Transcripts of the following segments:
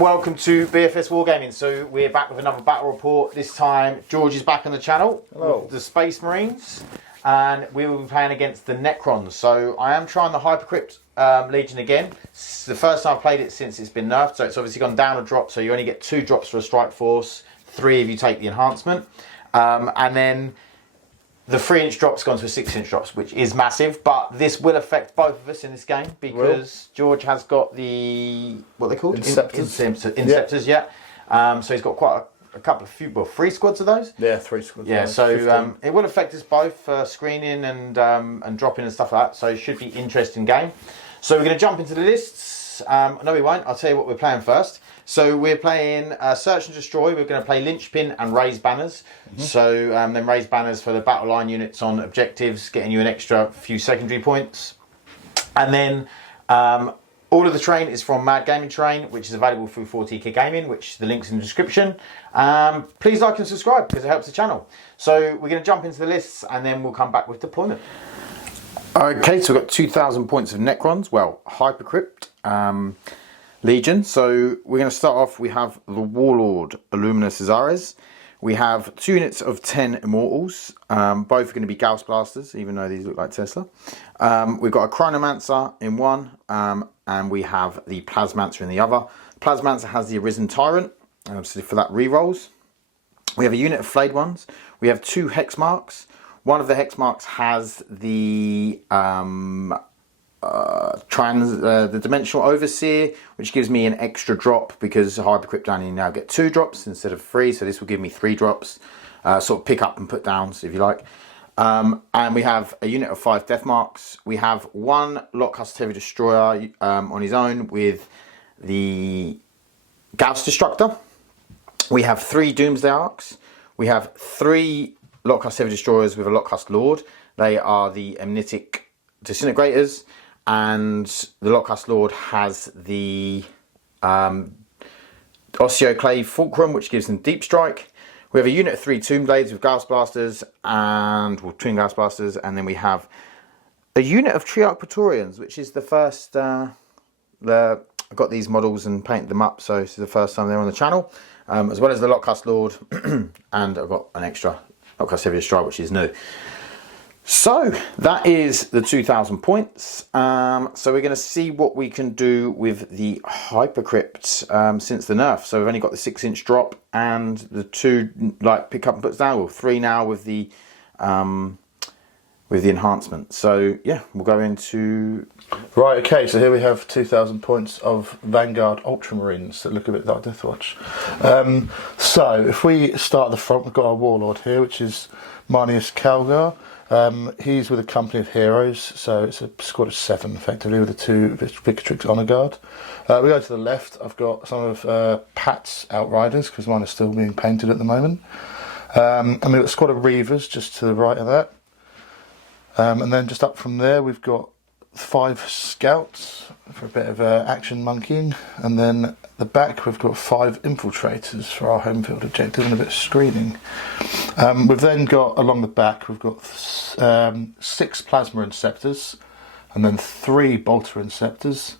and welcome to BFS Wargaming. So we're back with another battle report. This time George is back on the channel. Hello. With the Space Marines, and we will be playing against the Necrons. So I am trying the Hypercrypt Legion again. It's the first time I've played it since it's been nerfed, so it's obviously gone down a drop, so you only get 2 drops for a strike force, 3 if you take the enhancement, and then the 3-inch drop's gone to a 6-inch drops, which is massive, but this will affect both of us in this game because George has got the, what are they called? Interceptors, yeah. So he's got quite a couple of 3 squads of those. Yeah, 3 squads. Yeah, so it will affect us both for screening and dropping and stuff like that. So it should be an interesting game. So we're going to jump into the lists. No, we won't. I'll tell you what we're playing first. So we're playing Search and Destroy. We're going to play Linchpin and Raise Banners. So then Raise Banners for the battle line units on objectives, getting you an extra few secondary points. And then all of the terrain is from Mad Gaming Terrain, which is available through 40k Gaming, which the link's in the description. Please like and subscribe because it helps the channel. So we're going to jump into the lists and then we'll come back with deployment. Okay, so we've got 2,000 points of Necrons. Well, Hypercrypt Legion. So we're going to start off. We have the Warlord Illuminous Azares. We have 2 units of 10 Immortals. Both are going to be Gauss Blasters, even though these look like Tesla. We've got a Chronomancer in one, and we have the Plasmancer in the other. Plasmancer has the Arisen Tyrant, so for that rerolls. We have a unit of Flayed Ones. We have 2 Hex Marks. One of the Hex Marks has the the Dimensional Overseer, which gives me an extra drop because Hypercrypt only now get 2 drops instead of 3, so this will give me 3 drops, sort of pick up and put downs if you like. And we have a unit of 5 Death Marks. We have 1 Lockcast Heavy Destroyer on his own with the Gauss Destructor. We have 3 Doomsday Arcs. We have 3 Lockcast Heavy Destroyers with a Lockcast Lord. They are the Amnitic Disintegrators, and the Lockcast Lord has the Osteoclave Fulcrum, which gives them Deep Strike. We have a unit of 3 Tomb Blades with Gauss Blasters and Twin Gauss Blasters, and then we have a unit of Triarch Praetorians, which is the first. I got these models and painted them up, so this is the first time they're on the channel, as well as the Lockcast Lord, and I've got an extra Lockcast Heavy Destroyer, which is new. So that is the 2,000 points. So we're going to see what we can do with the Hypercrypt since the nerf. So we've only got the 6-inch drop and the 2 like pick up and puts down, or 3 now with the enhancement. So yeah, we'll go into. Right, okay, so here we have 2,000 points of Vanguard Ultramarines that look a bit like Deathwatch. So if we start at the front, we've got our Warlord here, which is Marneus Calgar. He's with a company of heroes, so it's a squad of 7 effectively with the 2 Victrix Honor Guard. We go to the left, I've got some of Pat's Outriders, because mine is still being painted at the moment. And we've got a squad of Reavers just to the right of that. And then just up from there we've got 5 Scouts for a bit of action monkeying, and then at the back we've got 5 Infiltrators for our home field objective and a bit of screening. We've then got, along the back, we've got 6 Plasma Inceptors, and then 3 Bolter Inceptors,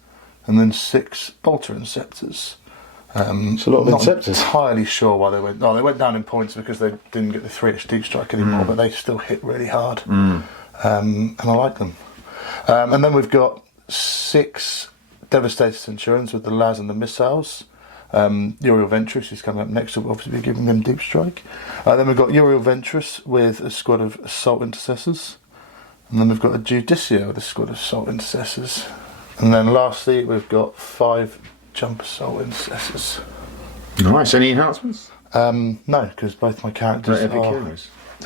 and then 6 Bolter Inceptors. It's a lot of Inceptors. Not entirely sure why they went. No, they went down in points because they didn't get the 3-inch Deep Strike anymore, but they still hit really hard, and I like them. And then we've got 6 Devastator Centurions with the Las and the Missiles. Uriel Ventris is coming up next, so we'll obviously be giving them Deep Strike. Then we've got Uriel Ventris with a squad of Assault Intercessors. And then we've got a Judiciar with a squad of Assault Intercessors. And then lastly, we've got 5 Jump Assault Intercessors. Nice. Any enhancements? No, because both my characters are.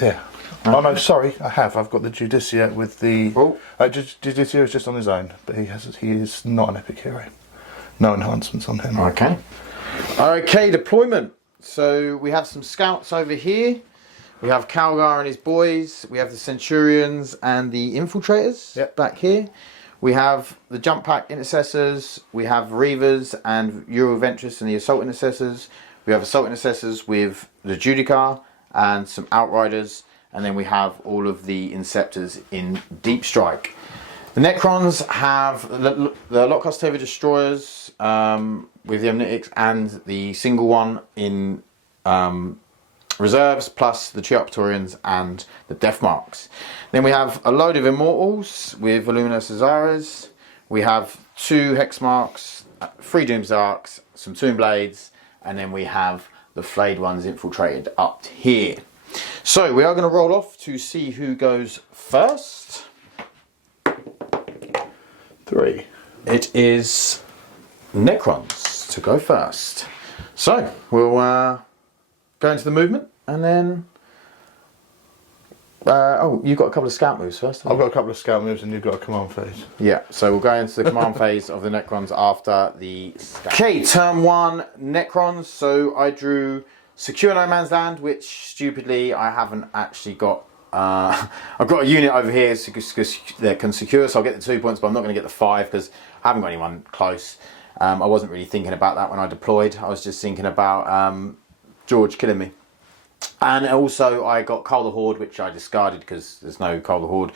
Yeah. Oh no, sorry, I have. I've got the Judiciar with the. Judiciar is just on his own, but he is not an epic hero. No enhancements on him. Okay. Okay, deployment. So we have some scouts over here. We have Calgar and his boys. We have the Centurions and the Infiltrators back here. We have the Jump Pack Intercessors. We have Reavers and Uriel Ventris and the Assault Intercessors. We have Assault Intercessors with the Judiciar and some Outriders. And then we have all of the Inceptors in Deep Strike. The Necrons have the Lockcast Heavy Destroyers with the Omnitics and the single one in reserves, plus the Chioptorians and the Death Marks. Then we have a load of Immortals with Voluminous Azares. We have 2 Hex Marks, 3 Doomsdarks, some Tomb Blades, and then we have the Flayed ones infiltrated up here. So we are going to roll off to see who goes first. 3. It is Necrons to go first. So we'll go into the movement and then... oh, you've got a couple of scout moves first. I've got a couple of scout moves and you've got a command phase. Yeah, so we'll go into the command phase of the Necrons after the scout. Okay, turn 1 Necrons. So I drew Secure No Man's Land, which stupidly I haven't actually got. I've got a unit over here that can secure, so I'll get the 2 points, but I'm not going to get the 5 because I haven't got anyone close. I wasn't really thinking about that when I deployed. I was just thinking about George killing me. And also I got Cull the Horde, which I discarded because there's no Cull the Horde.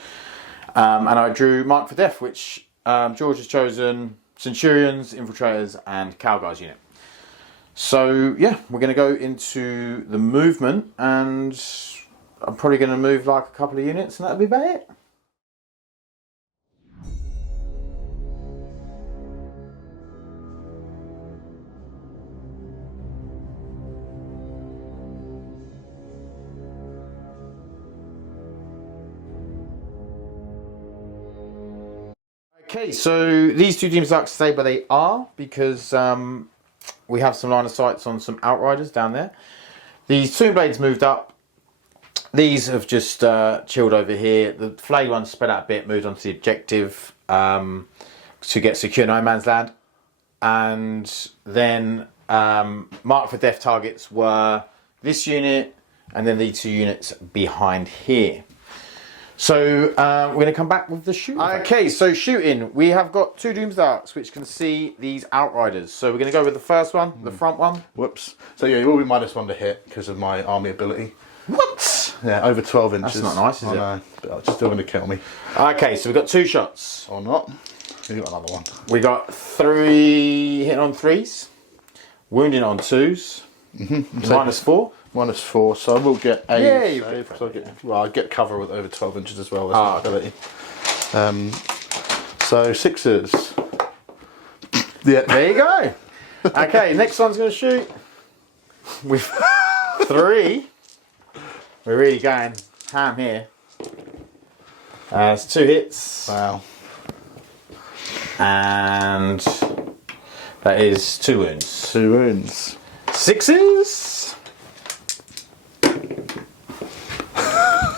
And I drew Mark for Death, which George has chosen Centurions, Infiltrators and Calgar's unit. So yeah, we're going to go into the movement, and I'm probably going to move like a couple of units and that'll be about it. Okay, so these 2 Doomsdarks stay where they are because we have some line of sights on some Outriders down there. These Tomb Blades moved up. These have just chilled over here. The Flayed ones spread out a bit, moved on to the objective to get Secure No Man's Land. And then Mark for Death targets were this unit and then these 2 units behind here. So we're going to come back with the shooting. Okay, so shooting. We have got 2 Doomsdarks which can see these Outriders. So we're going to go with the first one, the front one. Whoops. So yeah, you will be -1 to hit because of my army ability. What? Yeah, over 12 inches. That's not nice, is it? No, but it's still going to kill me. Okay, so we've got 2 shots. Or not. You've got another one. We got 3 hitting on 3s, wounding on 2s, -4. -4, so I will get a Yeah, save. So I get cover with over 12 inches as well as my ability. So 6s. Yeah. There you go. Okay, next one's going to shoot with 3. We're really going ham here. It's 2 hits. Wow. And that is 2 wounds. 2 wounds. 6s.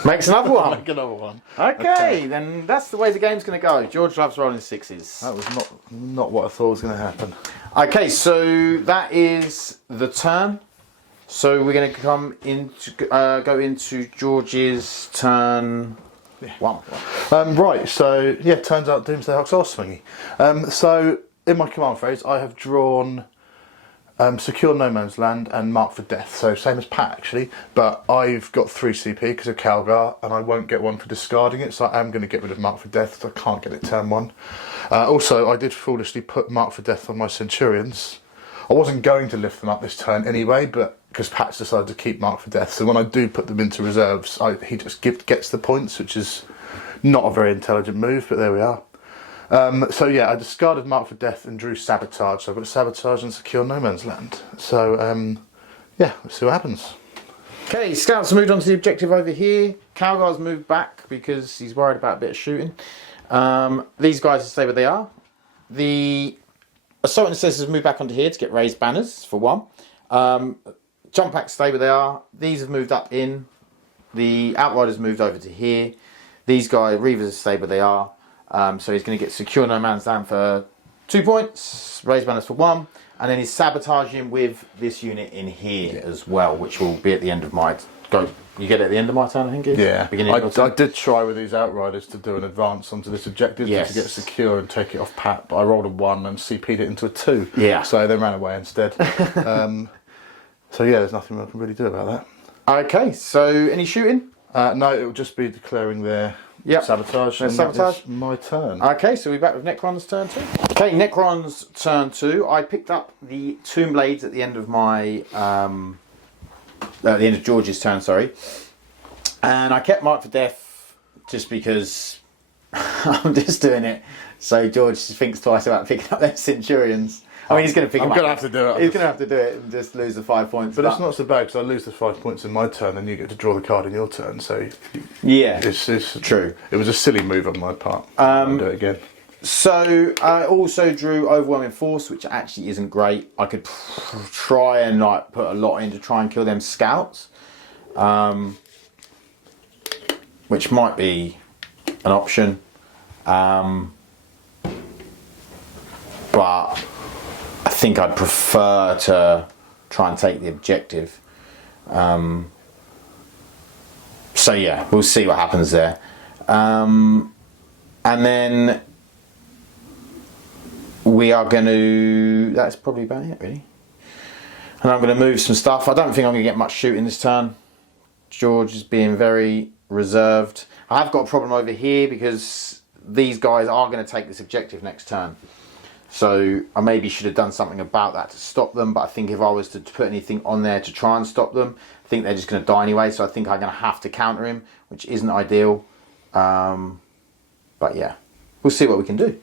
Makes another one. Make another one. Okay, then that's the way the game's going to go. George loves rolling 6s. That was not what I thought was going to happen. Okay, so that is the turn. So we're going to come into go into George's turn 1. Right, so yeah, turns out Doomsday Hawks are swingy. So in my command phase, I have drawn Secure No Man's Land and Mark for Death. So same as Pat actually, but I've got 3 CP because of Calgar, and I won't get 1 for discarding it. So I am going to get rid of Mark for Death. So I can't get it turn 1. Also, I did foolishly put Mark for Death on my Centurions. I wasn't going to lift them up this turn anyway, but because Pat's decided to keep Mark for Death, so when I do put them into reserves, he just gets the points, which is not a very intelligent move, but there we are. So yeah, I discarded Mark for Death and drew Sabotage. So I've got Sabotage and Secure No Man's Land. So yeah, let's see what happens. Okay, Scouts moved on to the objective over here. Calgar's moved back because he's worried about a bit of shooting. These guys stay where they are. The Assault Intercessors moved back onto here to get raised banners, for 1. Jump packs stay where they are. These have moved up in. The Outriders moved over to here. These guys, Reavers, stay where they are. So he's going to get Secure No Man's Land for 2 points, raise banners for 1, and then he's sabotaging with this unit in here as well, which will be at the end of my go. You get it at the end of my turn, I think. Yeah, I did try with these Outriders to do an advance onto this objective to get secure and take it off Pat, but I rolled a 1 and CP'd it into a 2. Yeah. So they ran away instead. So yeah, there's nothing I can really do about that. Okay, so any shooting? No, it will just be declaring their Yep. Sabotage. There's And sabotage. that is my turn. Okay, so we're back with Necron's turn 2. Okay, Necron's turn 2. I picked up the Tomb Blades at the end of my... at the end of George's turn, sorry. And I kept Mark for Death just because I'm just doing it. So George thinks twice about picking up them Centurions. I mean, he's going to pick them up. I'm going to have to do it. He's going to have to do it and just lose the 5 points. But it's not so bad because I lose the 5 points in my turn and you get to draw the card in your turn. So yeah, it's true. It was a silly move on my part. I'll do it again. So I also drew Overwhelming Force, which actually isn't great. I could try and like put a lot in to try and kill them scouts, which might be an option. But I think I'd prefer to try and take the objective. So yeah, we'll see what happens there. And then we are going to... That's probably about it, really. And I'm going to move some stuff. I don't think I'm going to get much shooting this turn. George is being very reserved. I have got a problem over here because these guys are going to take this objective next turn. So I maybe should have done something about that to stop them, but I think if I was to put anything on there to try and stop them, I think they're just going to die anyway, so I think I'm going to have to counter him, which isn't ideal. But yeah, we'll see what we can do.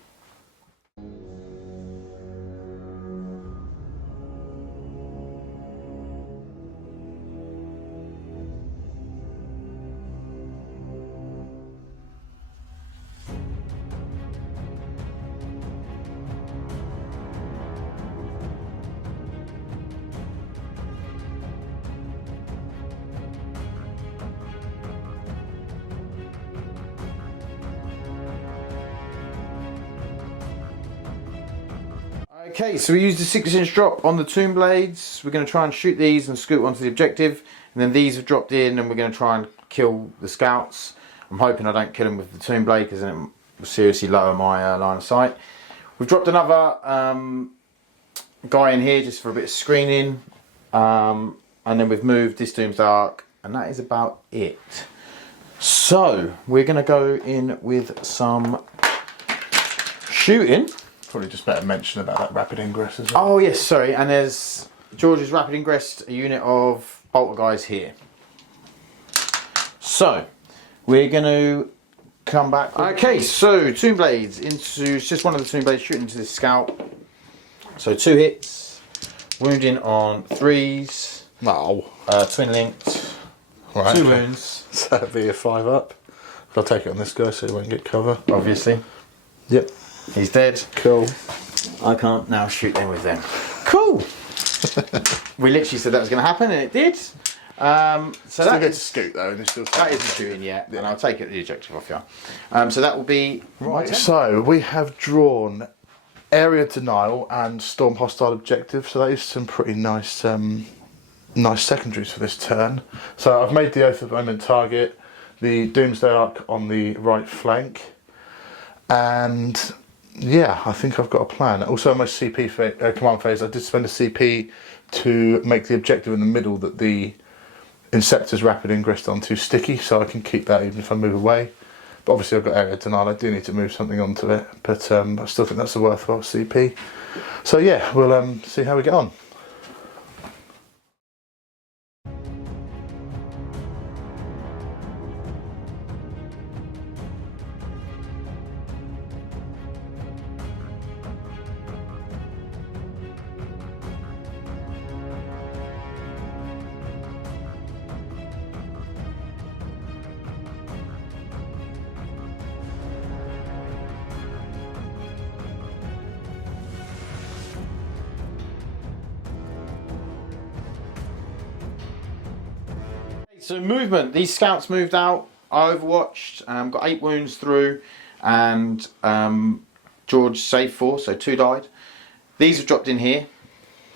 Okay, so we used a 6-inch drop on the Tomb Blades. We're going to try and shoot these and scoot onto the objective. And then these have dropped in and we're going to try and kill the scouts. I'm hoping I don't kill them with the Tomb Blade because then it will seriously lower my line of sight. We've dropped another guy in here just for a bit of screening. And then we've moved this Doom's Ark. And that is about it. So, we're going to go in with some shooting. Probably just better mention about that rapid ingress as well. Oh yes, sorry, and there's George's rapid ingress, a unit of bolter guys here. So, we're going to come back. Okay, so Tomb Blades into, it's just one of the Tomb Blades shooting into this scout. So 2 hits, wounding on 3s. No. Twin linked, Right, 2 okay. wounds. So that'd be a 5 up. I'll take it on this guy so he won't get cover. Obviously. Yep. He's dead. Cool. I can't now shoot them with them. Cool. We literally said that was going to happen, and it did. So Still that get is to scoot though, and it's still that isn't shooting yet, and I'll take it the objective off you. So that will be my turn. So we have drawn area denial and storm hostile objective. So that is some pretty nice, nice secondaries for this turn. So I've made the Oath of Omen target, the Doomsday Ark on the right flank, and yeah, I think I've got a plan. Also, on my CP command phase, I did spend a CP to make the objective in the middle that the Inceptor's rapid ingress onto sticky, so I can keep that even if I move away. But obviously, I've got area denial. I do need to move something onto it, but I still think that's a worthwhile CP. So yeah, we'll see how we get on. So movement, these scouts moved out, I overwatched, got 8 wounds through, and George saved 4, so 2 died. These have dropped in here.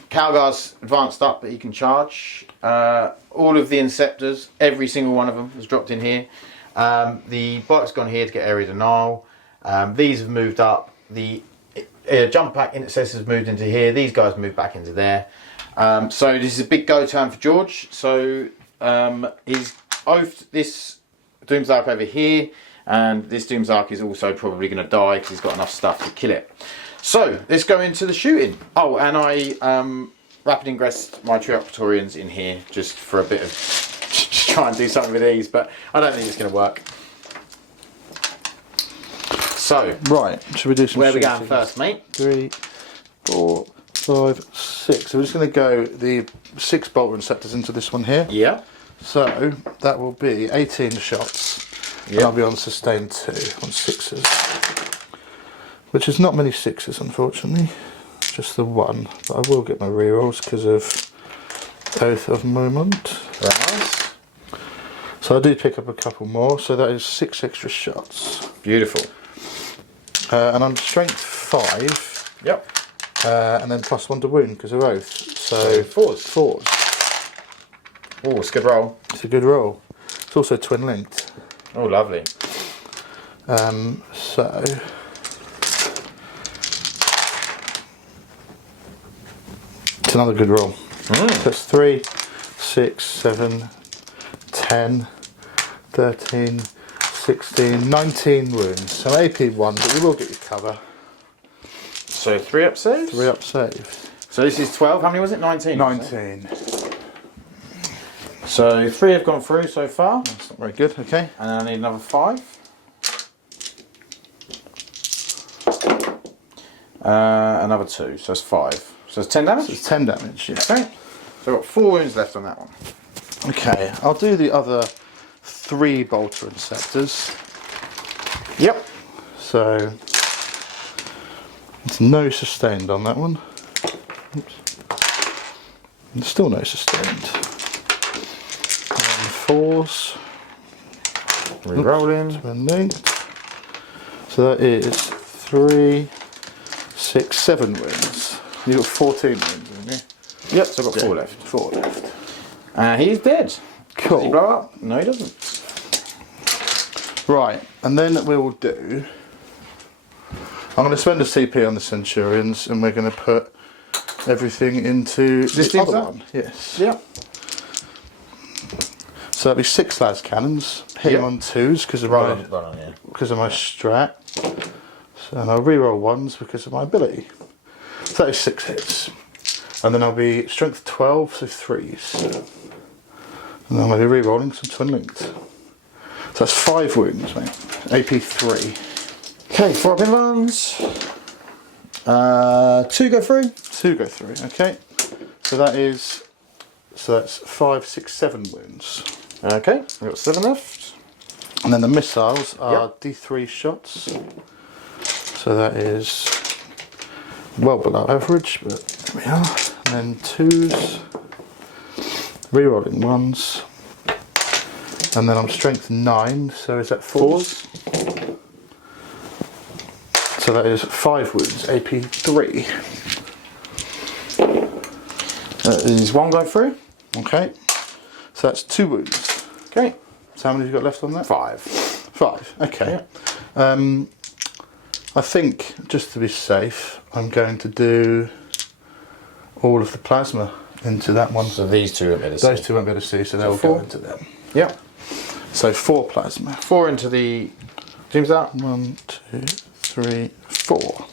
Calgar's advanced up, but he can charge. All of the Inceptors, every single one of them has dropped in here. The Bike's gone here to get area denial. These have moved up. The jump pack Intercessors moved into here. These guys moved back into there. So this is a big go turn for George. So he's oathed this Doomsday Ark over here, And this Doomsark is also probably going to die because he's got enough stuff to kill it. So let's go into the shooting. Oh, and I rapid ingressed my Trio Praetorians in here just for a bit of just try and do something with these, but I don't think it's going to work. So right, should we do some? Where are we going first, mate? 3, 4, 5, 6. So we're just going to go the 6 bolter interceptors into this one here. Yeah. So that will be 18 shots. Yeah. And I'll be on sustain 2 on 6s, which is not many 6s, unfortunately. Just the 1, but I will get my rerolls because of Oath of Moment. Right. So I do pick up a couple more. So that is 6 extra shots. Beautiful. And I'm strength 5. Yep. And then +1 to wound because of Oath. So 4s. 4s. Oh, it's a good roll. It's a good roll. It's also twin linked. Oh, lovely. So it's another good roll. So that's 3, 6, 7, 10, 13, 16, 19 wounds. So AP 1, but you will get your cover. So 3 up saves? 3 up saves. So this is 12. How many was it? 19? 19. So 3 have gone through so far. That's not very good, okay. And then I need another 5. Another 2, so it's 5. So it's 10 damage? So it's 10 damage, yeah. Okay. So I've got 4 wounds left on that one. Okay, I'll do the other 3 bolter interceptors. Yep. So it's no sustained on that one. Oops. And still no sustained. And 4s. Re-rolling. Twin linked. So that is 3, 6, 7 wounds. You've got 14 wounds, haven't you? Yep, so I've got 4 left. 4 left. He's dead. Cool. Does he blow up? No, he doesn't. Right, and then we will do. I'm going to spend a CP on the Centurions, and we're going to put everything into This the other Doomsark? one. Yes. Yep. So that'll be 6 las cannons, hitting Yep. on 2s because of Roll on, yeah. my strat. So, and I'll reroll 1s because of my ability. So that is 6 hits. And then I'll be strength 12, so 3s. And then I'll be rerolling some twin linked. So that's 5 wounds, mate. AP 3. Okay, 4 up in runs. 2 go through. 2 go through, okay. So that's 5, 6, 7 wounds. Okay, we've got 7 left. And then the missiles are D3 shots. So that is well below average, but there we are. And then 2s, rerolling 1s. And then I'm strength 9, so is that 4s? So that is 5 wounds, AP 3. Is 1 go through. Okay, so that's 2 wounds. Okay. So how many have you got left on that? 5. 5, okay. I think, just to be safe, I'm going to do all of the plasma into that one. So these 2 won't be able to see. Those 2 won't be able to see, so they'll 4? go into them. Yep. So 4 plasma. 4 into the Doomsark. 1, 2, 3, 4.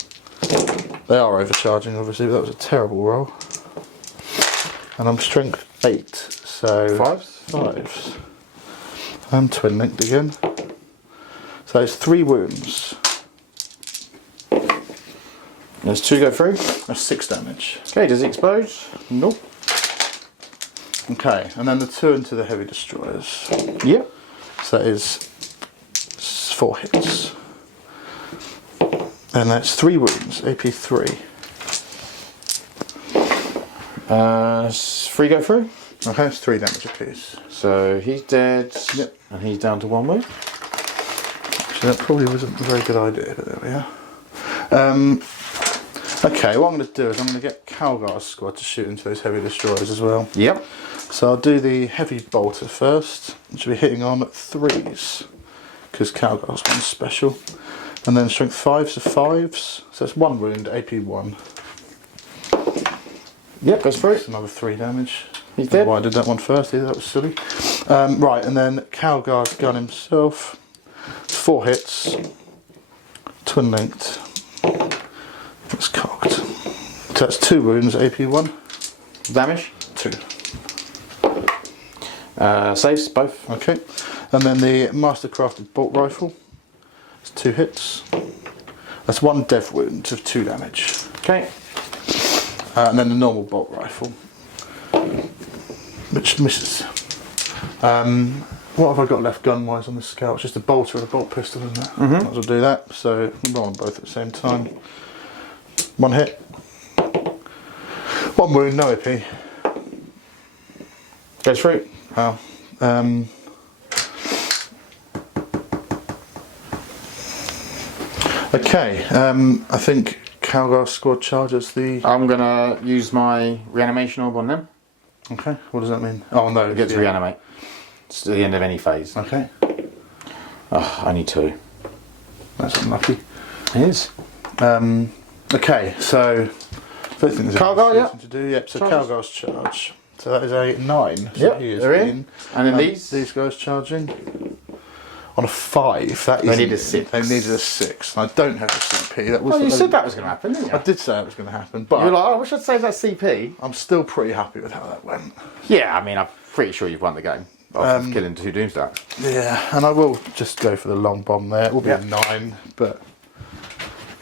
They are overcharging, obviously, but that was a terrible roll. And I'm strength 8, so 5s. 5s. I'm twin linked again. So it's 3 wounds. There's 2 go through. That's 6 damage. Okay, does he explode? Nope. Okay, and then the 2 into the heavy destroyers. Yep. So that is 4 hits. And that's 3 wounds, AP 3. 3 go through. Okay, that's 3 damage apiece. So he's dead. Yep. And he's down to 1 wound. So that probably wasn't a very good idea, but there we are. Okay, what I'm going to do is I'm going to get Calgar's squad to shoot into those heavy destroyers as well. Yep. So I'll do the heavy bolter first, which will be hitting on 3s, because Calgar's one's special. And then strength 5s are 5s, so that's 1 wound, AP 1. Yep, goes through. That's another 3 damage. He's Don't know dead. why I did that one first either, that was silly. Right, and then Calgar's gun himself, 4 4 hits, twin linked. It's cocked. So that's 2 wounds, AP 1. Damage? 2. Saves, both. Okay. And then the Mastercrafted Bolt Rifle. It's 2 hits. That's 1 dev wound of 2 damage. Okay. And then the normal Bolt Rifle, which misses. What have I got left gun-wise on this scout? It's just a bolter and a bolt pistol, isn't it? Might as well do that. So roll on both at the same time. 1 hit. 1 wound, no AP. Goes through. Wow. Okay. I think Calgar Squad charges the. I'm gonna use my reanimation orb on them. Okay. What does that mean? Oh no, It gets to reanimate. It's at the end of any phase. Okay. Oh, only 2. That's unlucky. It is. Okay, so I don't think there's Calgar, anything to do. Yep. So Charge. Calgar's charge. So that is a 9. So Yep, he is they're in. And then these guys charging on a 5. That is. They need a 6. They needed a 6. I don't have a CP. That was. Oh, you said that was going to happen, didn't you? I did say it was going to happen, but You were like, oh, I wish I'd saved that CP. I'm still pretty happy with how that went. Yeah, I mean, I'm pretty sure you've won the game. After killing 2 Doomsdarks. Yeah, and I will just go for the long bomb there. It will be a 9, but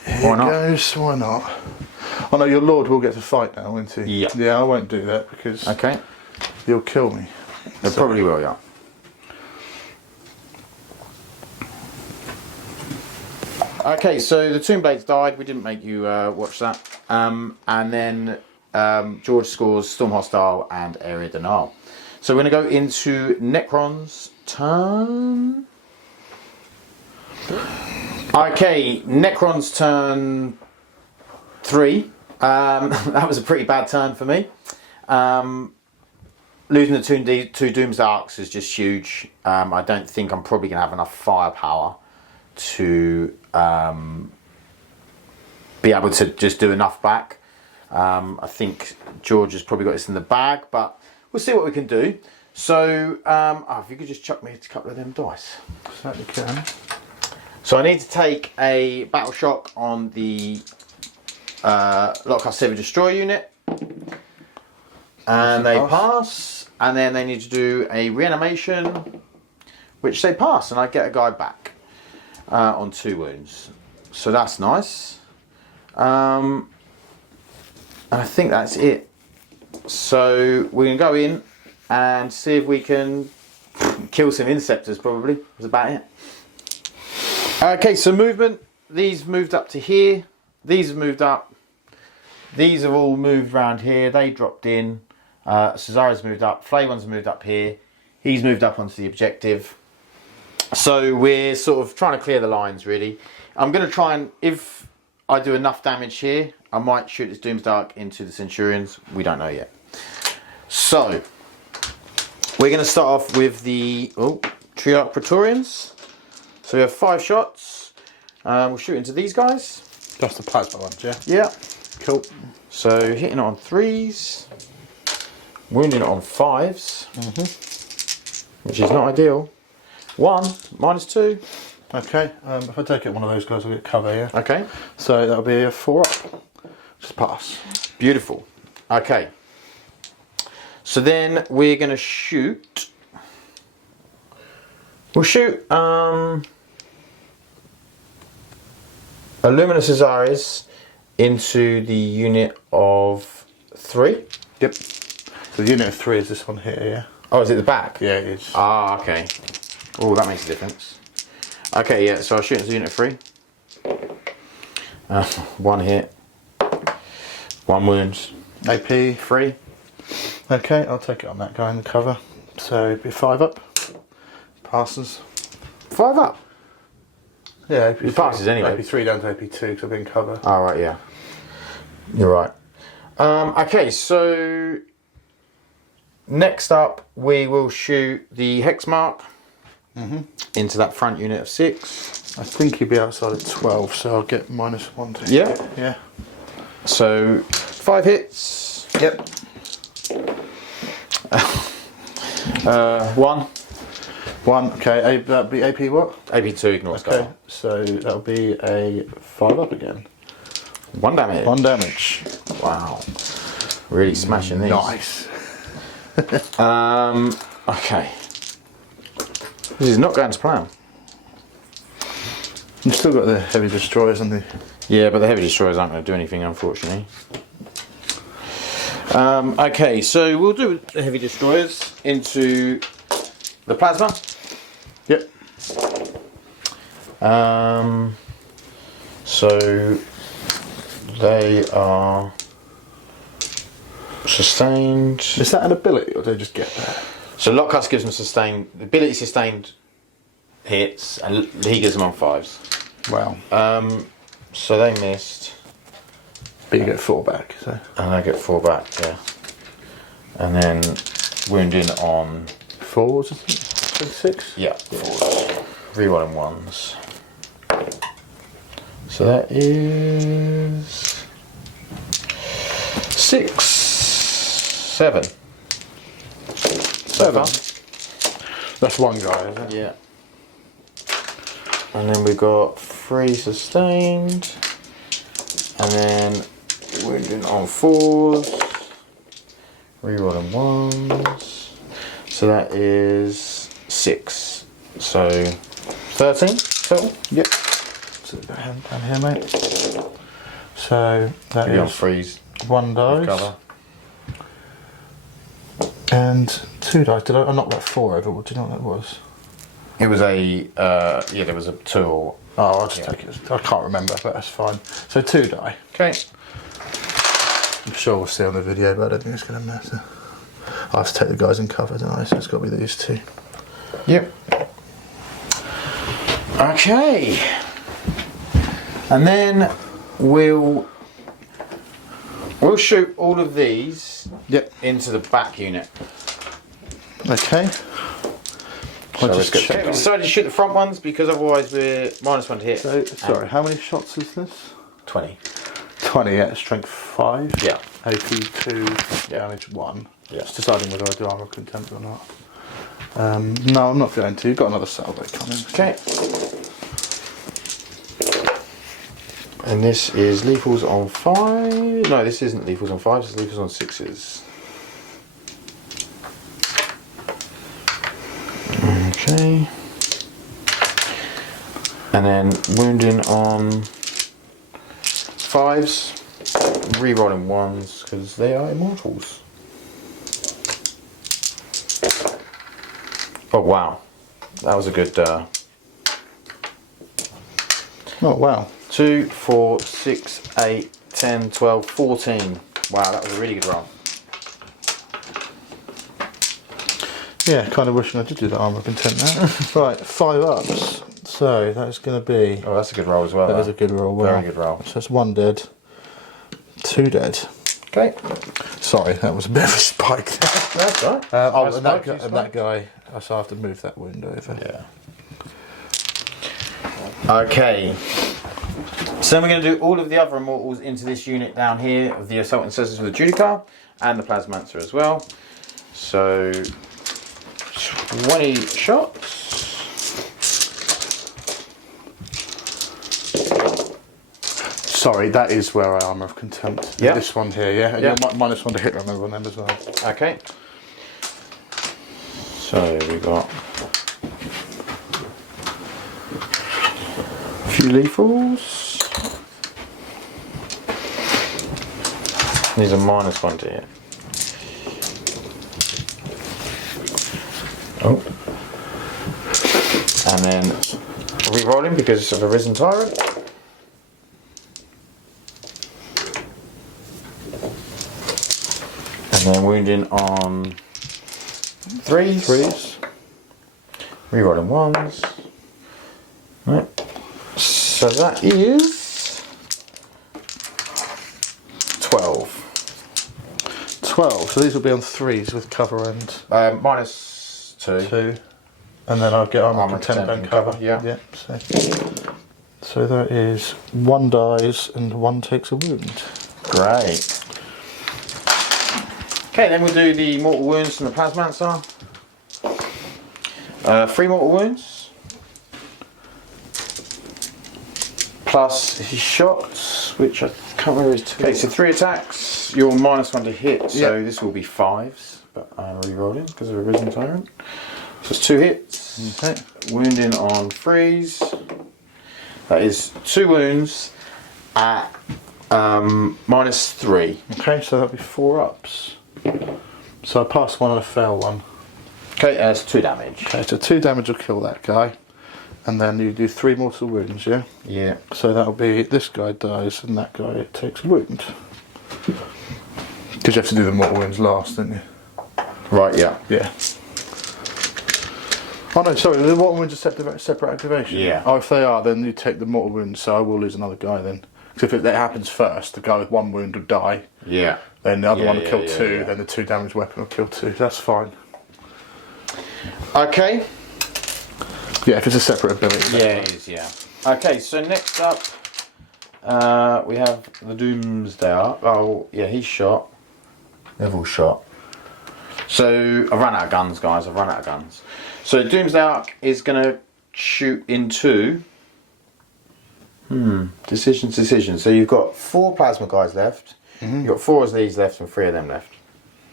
here Why not? goes. Why not? Oh no, your Lord will get to fight now, won't he? Yeah. Yeah, I won't do that because Okay. he'll kill me. They probably will, yeah. Okay, so the Tomb Blades died. We didn't make you watch that. And then George scores Storm Hostile and Area Denial. So we're going to go into Necron's turn. Okay, Necron's turn 3. That was a pretty bad turn for me. Losing the 2 Doomsdarks is just huge. I don't think I'm probably going to have enough firepower to be able to just do enough back. I think George has probably got this in the bag, but we'll see what we can do. So, if you could just chuck me a couple of them dice. Certainly can. So I need to take a battle shock on the Lockcast Saber Destroyer unit. And they pass. And then they need to do a reanimation, which they pass. And I get a guy back on 2 wounds. So that's nice. And I think that's it. So we're going to go in and see if we can kill some Inceptors, probably. That's about it. Okay, so movement. These moved up to here. These have moved up. These have all moved around here. They dropped in. Cesara's moved up. Flaywon's moved up here. He's moved up onto the objective. So we're sort of trying to clear the lines, really. I'm going to try and, if I do enough damage here, I might shoot this Doomsdark into the Centurions. We don't know yet. So we're going to start off with the Triarch Praetorians. So we have 5 shots. We'll shoot into these guys. That's the plasma ones, yeah? Yeah. Cool. So hitting it on 3s. Wounding it on 5s. Which is not ideal. 1, -2. Okay, if I take it one of those guys, I'll get cover, yeah? Okay. So that'll be a 4 up. Just pass. Beautiful. Okay. So then we're going to shoot. We'll shoot a Luminous Azaris into the unit of 3. Yep. So the unit of 3 is this one here, yeah? Oh, is it the back? Yeah, it is. Ah, okay. Oh, that makes a difference. Okay, yeah, so I'll shoot into unit 3. 1 hit. 1 wound. AP. 3. Okay, I'll take it on that guy in the cover. So it'd be 5 up. Passes. 5 up. Yeah, AP. It passes anyway. AP3 down to AP2 because I've been cover. All right, yeah. You're right. Okay, so next up we will shoot the Hex Mark into that front unit of 6. I think he'd be outside of 12, so I'll get -1 to hit. Yeah. Yeah. So 5 hits. Yep. 1. 1. Okay, that'd be AP what? AP2, ignore Okay, scar. so that'll be a 5 up again. 1 damage. 1 damage. Wow. Really smashing these. Nice. Okay. This is not going to plan. You've still got the heavy destroyers and the... Yeah, but the heavy destroyers aren't going to do anything, unfortunately. Okay, so we'll do the heavy destroyers into the plasma. Yep. So they are sustained. Is that an ability or do they just get there? So Lockcast gives them sustained, the ability sustained hits, and he gives them on 5s. Wow. So they missed. But you get 4 back, so... And I get 4 back, yeah. And then wounding on 4s, isn't it? 6? yeah, 4s. Rerolling 1s. So that is 6, 7. 7. That's one guy, isn't it? Yeah. And then we've got 3 sustained. And then wounding on 4s. Rerolling 1s. So that is 6. So 13 total? Yep. So down here, mate. So that Maybe on is 3s. 1 dice. Cover. And 2 dice. Did I knock that 4 over? Do you know what that was? It was a, yeah, there was a 2 or... Oh, I'll just take it. I can't remember, but that's fine. So 2 die. Okay. I'm sure we'll see on the video, but I don't think it's going to matter. I have to take the guys in cover, don't I? So it's got to be these 2. Yep. Okay. And then we'll shoot all of these Yep. into the back unit. Okay. So we decided to shoot the front ones because otherwise we're -1 to hit. So, sorry, how many shots is this? 20. 20, yeah, strength 5. Yeah. AP 2, Yeah. damage 1. Yeah. Just deciding whether I do armor of contempt or not. No, I'm not going to. Got another salvo coming. Okay. And this is lethals on 5. No, this isn't lethals on 5s, it's lethals on 6s. Okay. And then wounding on 5s, rerolling 1s because they are immortals. Oh wow, that was a good. Oh, wow. 2, 4, 6, 8, 10, 12, 14. Wow, that was a really good roll. Yeah, kind of wishing I did do the armor of contempt now. Right, 5 ups. So that's going to be... Oh, that's a good roll as well. That is a good roll. Very good roll. So that's 1 dead, 2 dead. Okay. Sorry, that was a bit of a spike there. That's right. And that guy, so I have to move that wound over. Yeah. Okay. So then we're going to do all of the other immortals into this unit down here of the Assault Intercessors with the Judiciar and the Plasmancer as well. So 20 shots. Sorry, that is where I armor of contempt. Yeah. This one here, yeah. And Yeah. you're -1 to hit, remember, on them as well. Okay. So we got a few lethals. These are -1 to hit. Oh. And then re-rolling because of a risen tyrant. And then wounding on 3s. Rerolling 1s. Right. So that is 12. 12. So these will be on 3s with cover and -2. 2. And then I'll get armor of Armor contempt and contempt and cover. cover, yeah. Yep. So that is 1 dies and 1 takes a wound. Great. Okay, then we'll do the mortal wounds from the Plasmancer. 3 mortal wounds. Plus his shots, which I can't remember his 2. Okay, so 3 attacks. You're -1 to hit, so this will be 5s. But I'm re-rolling because of a Risen Tyrant. So it's 2 hits. Okay. Wounding on 3s. That is 2 wounds at -3. Okay, so that'll be 4 ups. So I passed 1 and I failed 1. Okay, that's 2 damage. Okay, so 2 damage will kill that guy. And then you do 3 mortal wounds, yeah? Yeah. So that'll be this guy dies and that guy takes a wound. Because you have to do the mortal wounds last, don't you? Right, yeah. Yeah. Oh no, sorry, the mortal wounds are separate activation? Yeah. Oh, if they are, then you take the mortal wounds, so I will lose another guy then. Because if that happens first, the guy with 1 wound will die. Yeah. Then the other one will kill 2, yeah. then the 2 damage weapon will kill 2. That's fine. Okay. Yeah, if it's a separate ability. Yeah, it is, yeah. Okay, so next up, we have the Doomsday Ark. Oh, yeah, he's shot. They've all shot. So, I've run out of guns, guys. I've run out of guns. So, Doomsday Ark is going to shoot into... Decisions. So, you've got 4 plasma guys left. You've got 4 of these left and 3 of them left.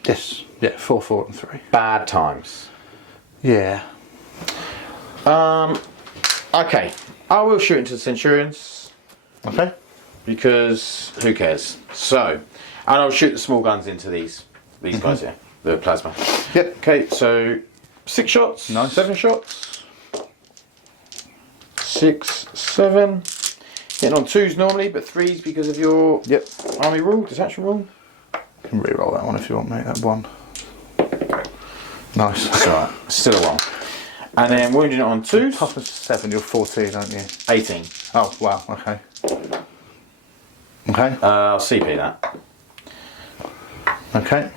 Yes. Yeah, 4, 4 and 3. Bad times. Yeah. Okay. I will shoot into the Centurions. Okay. Because who cares? So, and I'll shoot the small guns into these guys here, the plasma. Yep. Okay, so 6 shots. Nice. 7 shots. 6, 7. Hitting on 2s normally, but 3s because of your army rule, detachment rule. You can re-roll that one if you want, mate. That 1. Nice. That's alright. Still a 1. And then wounding it on 2s. Toughness 7, you're 14, aren't you? 18. Oh, wow, okay. Okay. I'll CP that. Okay.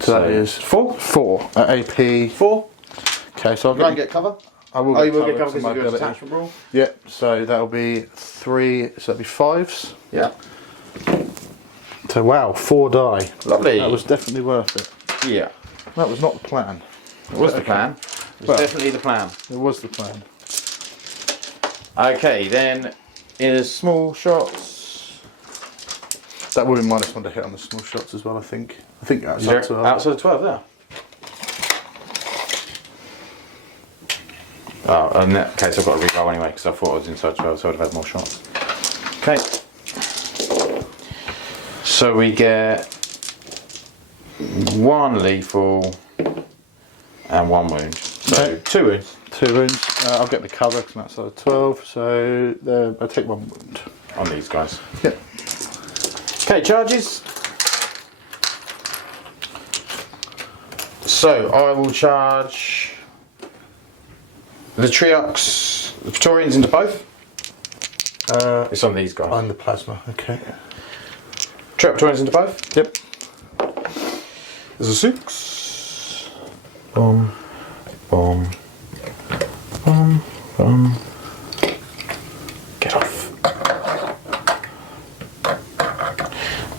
So that is 4. 4 at AP. 4. Okay, so I'll You won't get cover. I will Oh, get you will get cover cover to my because of your ability. detachment rule. Yep, so that'll be 3, so that'll be 5s. Yeah. So wow, 4 die. Lovely. That was definitely worth it. Yeah. That was not the plan. It was the plan. It was definitely the plan. It was the plan. Okay, then in the small shots. That would be -1 to hit on the small shots as well, I think. I think outside 12. Outside of 12 there. Oh, in that case I've got to re-roll anyway because I thought I was inside 12, so I'd have had more shots. Okay. So we get 1 lethal and 1 wound. So Okay. 2 wounds. 2 wounds. I'll get the cover because I'm outside of 12, so I take 1 wound. On these guys. Yep. Okay, charges. So I will charge the Triox, the Praetorians into both. It's on these guys. On the plasma, okay. Praetorians into both. Yep. There's a 6. Boom, boom, boom, boom. Get off.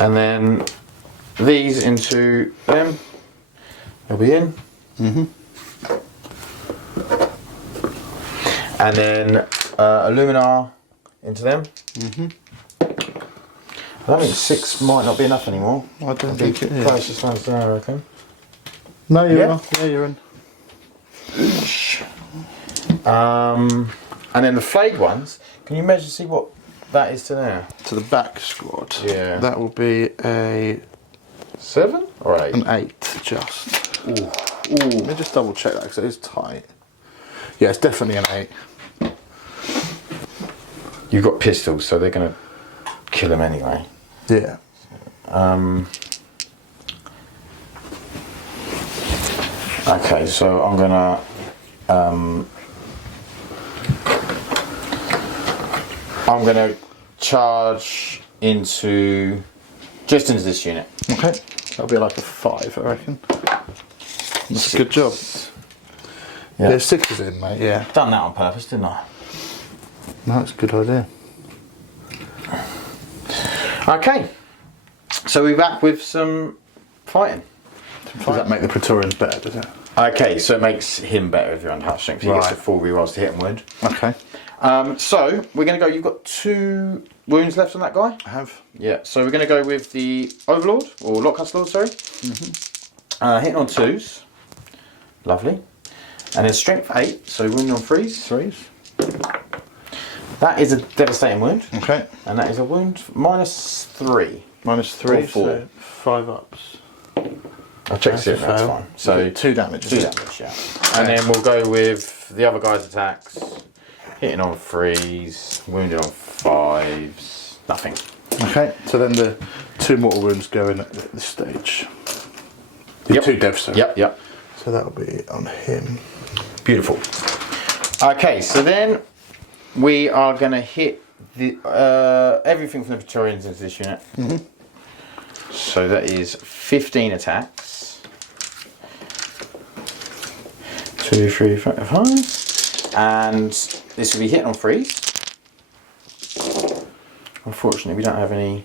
And then these into them. They'll be in. And then Illuminar into them. I think 6 might not be enough anymore. I don't think it is. Close to stands there, I reckon. No, you're Yeah. in. Yeah, you're in. And then the flayed ones, can you measure to see what that is to there? To the back squad. Yeah. That will be a 7 or 8? an 8 just. Ooh. Let me just double check that because it is tight. Yeah, it's definitely an 8. You've got pistols, so they're going to kill him anyway. Yeah. Okay, so I'm gonna charge into this unit. Okay. That'll be like a 5, I reckon. That's a good job. Yeah. Yeah, 6 is in, mate. Yeah. Done that on purpose, didn't I? No, it's a good idea. Okay, so we're back with some fighting. Does that make the Praetorians better, does it? Okay, so it makes him better if you're under half strength. He gets Right. a 4 rerolls to hit and wound. Okay. So we're going to go. You've got 2 wounds left on that guy. I have. Yeah. So we're going to go with the Overlord or Lockcast Lord. Sorry. Hitting on 2s. Lovely. And then strength 8. So wounding on 3s. 3s. That is a devastating wound. Okay. And that is a wound -3. -3. Or 4. So 5 ups. I'll check to see if that's fail. fine. So 2 damage. 2 damage, yeah. And then we'll go with the other guy's attacks. Hitting on 3s, wounded on 5s, nothing. Okay, so then the 2 mortal wounds go in at this stage. The 2 devs. Sorry. Yep. So that'll be on him. Beautiful. Okay, so then we are going to hit the everything from the Praetorians into this unit. So that is 15 attacks. 2, 3, 4, 5. And this will be hitting on 3s. Unfortunately, we don't have any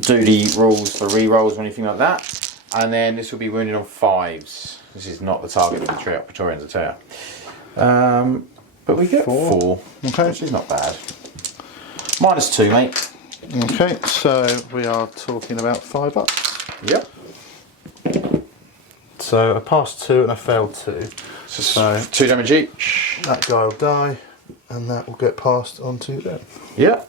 duty rules for re-rolls or anything like that. And then this will be wounded on 5s. This is not the target for the Praetorians, I tell you. But we get 4, Okay. which is not bad. -2, mate. Okay, so we are talking about 5 ups. Yep. So I passed 2 and I failed 2. So 2 damage each. That guy will die, and that will get passed on to them. Yeah.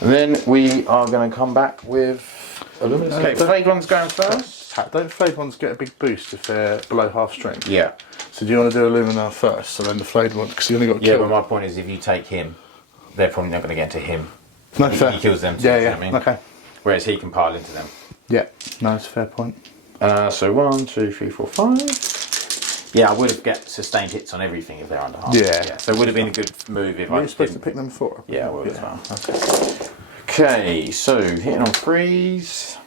And then we are going to come back with Illuminous. Okay, Plague One's going first. Don't flayed ones get a big boost if they're below half strength? Yeah. So do you want to do Illumina first, so then the flayed one, because you only got Yeah, killed? but my point is if you take him, they're probably not going to get into him. No, He fair. kills them too, Yeah, you know yeah, what I mean? okay. Whereas he can pile into them. Yeah, no, it's a fair point. So 1, 2, 3, 4, 5. Yeah, I would have get sustained hits on everything if they're under half. Yeah. So it would have been a good move if Were I you supposed to didn't. pick them 4? Yeah, I will as well. Okay. Okay, so hitting on 3s.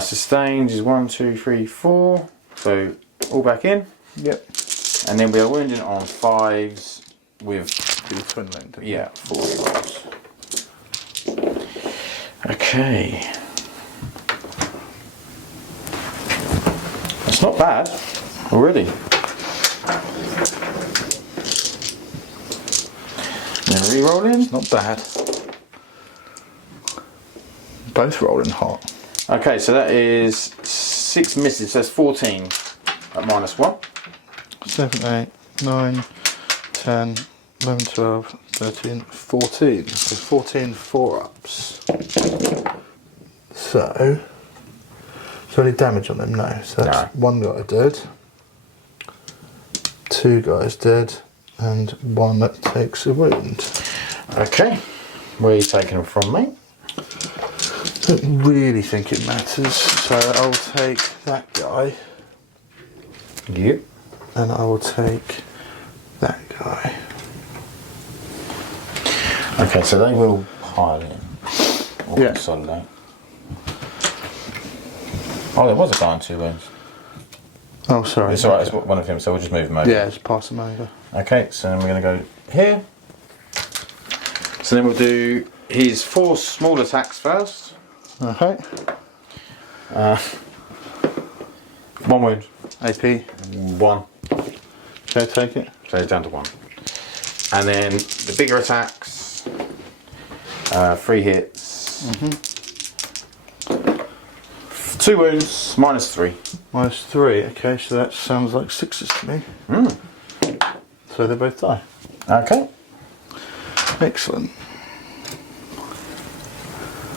Sustained is 1, 2, 3, 4. So all back in. Yep. And then we are wounding on 5s with, Do the twin lane, didn't you? yeah, 4 rolls. Okay. That's not bad already. Then re-rolling. Not bad. Both rolling hot. Okay, so that is 6 misses, so that's 14 at -1. 7, 8, 9, 10, 11, 12, 13, 14. So 14 4-ups. So, is there any damage on them? No. So that's No. 1 guy dead, 2 guys dead, and 1 that takes a wound. Okay, where are you taking them from, mate? Don't really think it matters. So I'll take that guy, Yep. and I will take that guy. Okay, so they will pile in. Or Yeah. consolidate. Oh, there was a guy on 2 wounds. Oh, sorry. It's alright, it's one of him, so we'll just move him over. Yeah, just pass them over. Okay, so then we're going to go here. So then we'll do his 4 small attacks first. Okay. 1 wound. AP. 1. Okay, take it. So it's down to 1. And then the bigger attacks. 3 hits. 2 wounds, -3. -3. Okay, so that sounds like 6s to me. So they both die. Okay. Excellent.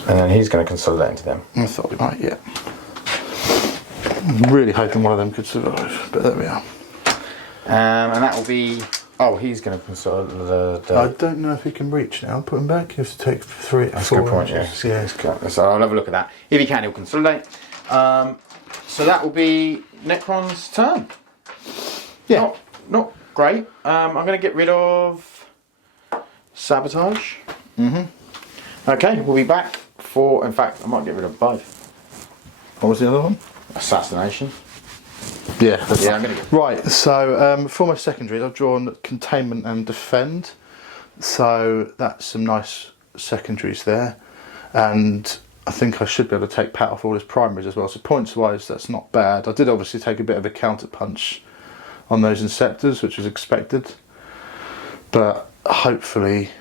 And then he's going to consolidate into them. I thought we might, yeah. I'm really hoping one of them could survive, but there we are. And that will be... Oh, he's going to consolidate. I don't know if he can reach now. Put him back. You have to take 3 or 4. That's a good point, yeah. Yeah. So I'll have a look at that. If he can, he'll consolidate. So that will be Necron's turn. Yeah. Not great. I'm going to get rid of Sabotage. Okay, we'll be back for... In fact, I might get rid of both. What was the other one? Assassination. Yeah. Yeah, I'm going to get... Right, so for my secondaries, I've drawn Containment and Defend. So that's some nice secondaries there. And I think I should be able to take Pat off all his primaries as well. So points wise, that's not bad. I did obviously take a bit of a counter punch on those Inceptors, which was expected. But hopefully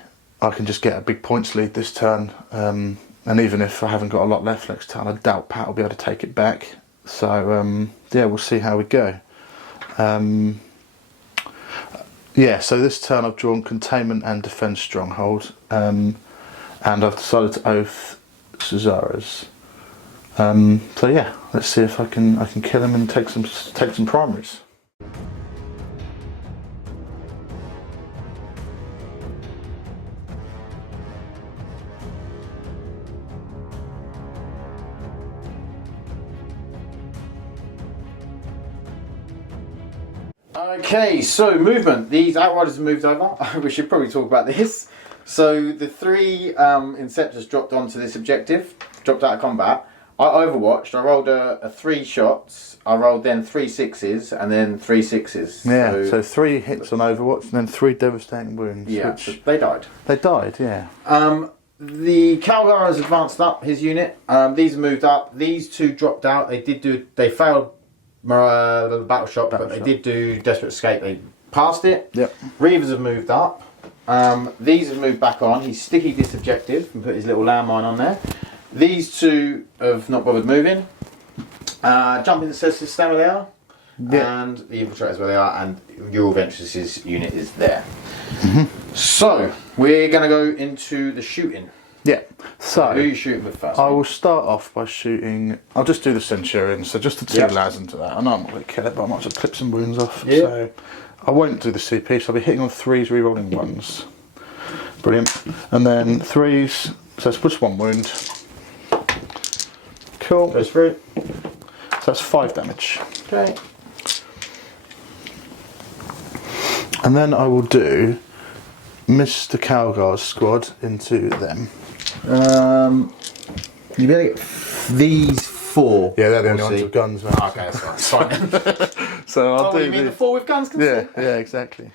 I can just get a big points lead this turn. And even if I haven't got a lot left next turn, I doubt Pat will be able to take it back. So yeah, we'll see how we go. Yeah, so this turn I've drawn Containment and Defence Stronghold. And I've decided to oath Caesar's. So yeah, let's see if I can kill him and take some primaries. Okay, so movement. These Outriders have moved over. We should probably talk about this. So the 3 Inceptors dropped onto this objective, dropped out of combat. I overwatched. I rolled a 3 shots. I rolled then 3 6s and then 3 6s. Yeah, so 3 hits on Overwatch and then 3 devastating wounds. Yeah, which they died. They died, yeah. The Calgar has advanced up his unit. These have moved up. These 2 dropped out. They failed the battle shot, but they did do Desperate Escape. They passed it. Yep. Reavers have moved up. These have moved back on. He's sticky this objective and put his little landmine on there. These 2 have not bothered moving. Jumping says to stand where they are. Yep. And the infiltrators where they are, and Uriel Ventris' unit is there. So we're going to go into the shooting. Yeah. So who are you shooting with first? I will start off by shooting. I'll just do the Centurion, so just the 2 lads into that. I know I'm not going to kill it, but I might just clip some wounds off. Yep. So I won't do the CP, so I'll be hitting on 3s, re-rolling 1s. Brilliant. And then 3s, so it's plus 1 wound. Cool. Goes through. So that's 5 damage. Okay. And then I will do Mr. Calgar's squad into them. You better get these 4. Yeah, they're the only ones with guns. Mate. Okay, that's fine. So I'll do you mean the 4 with guns? Yeah, exactly.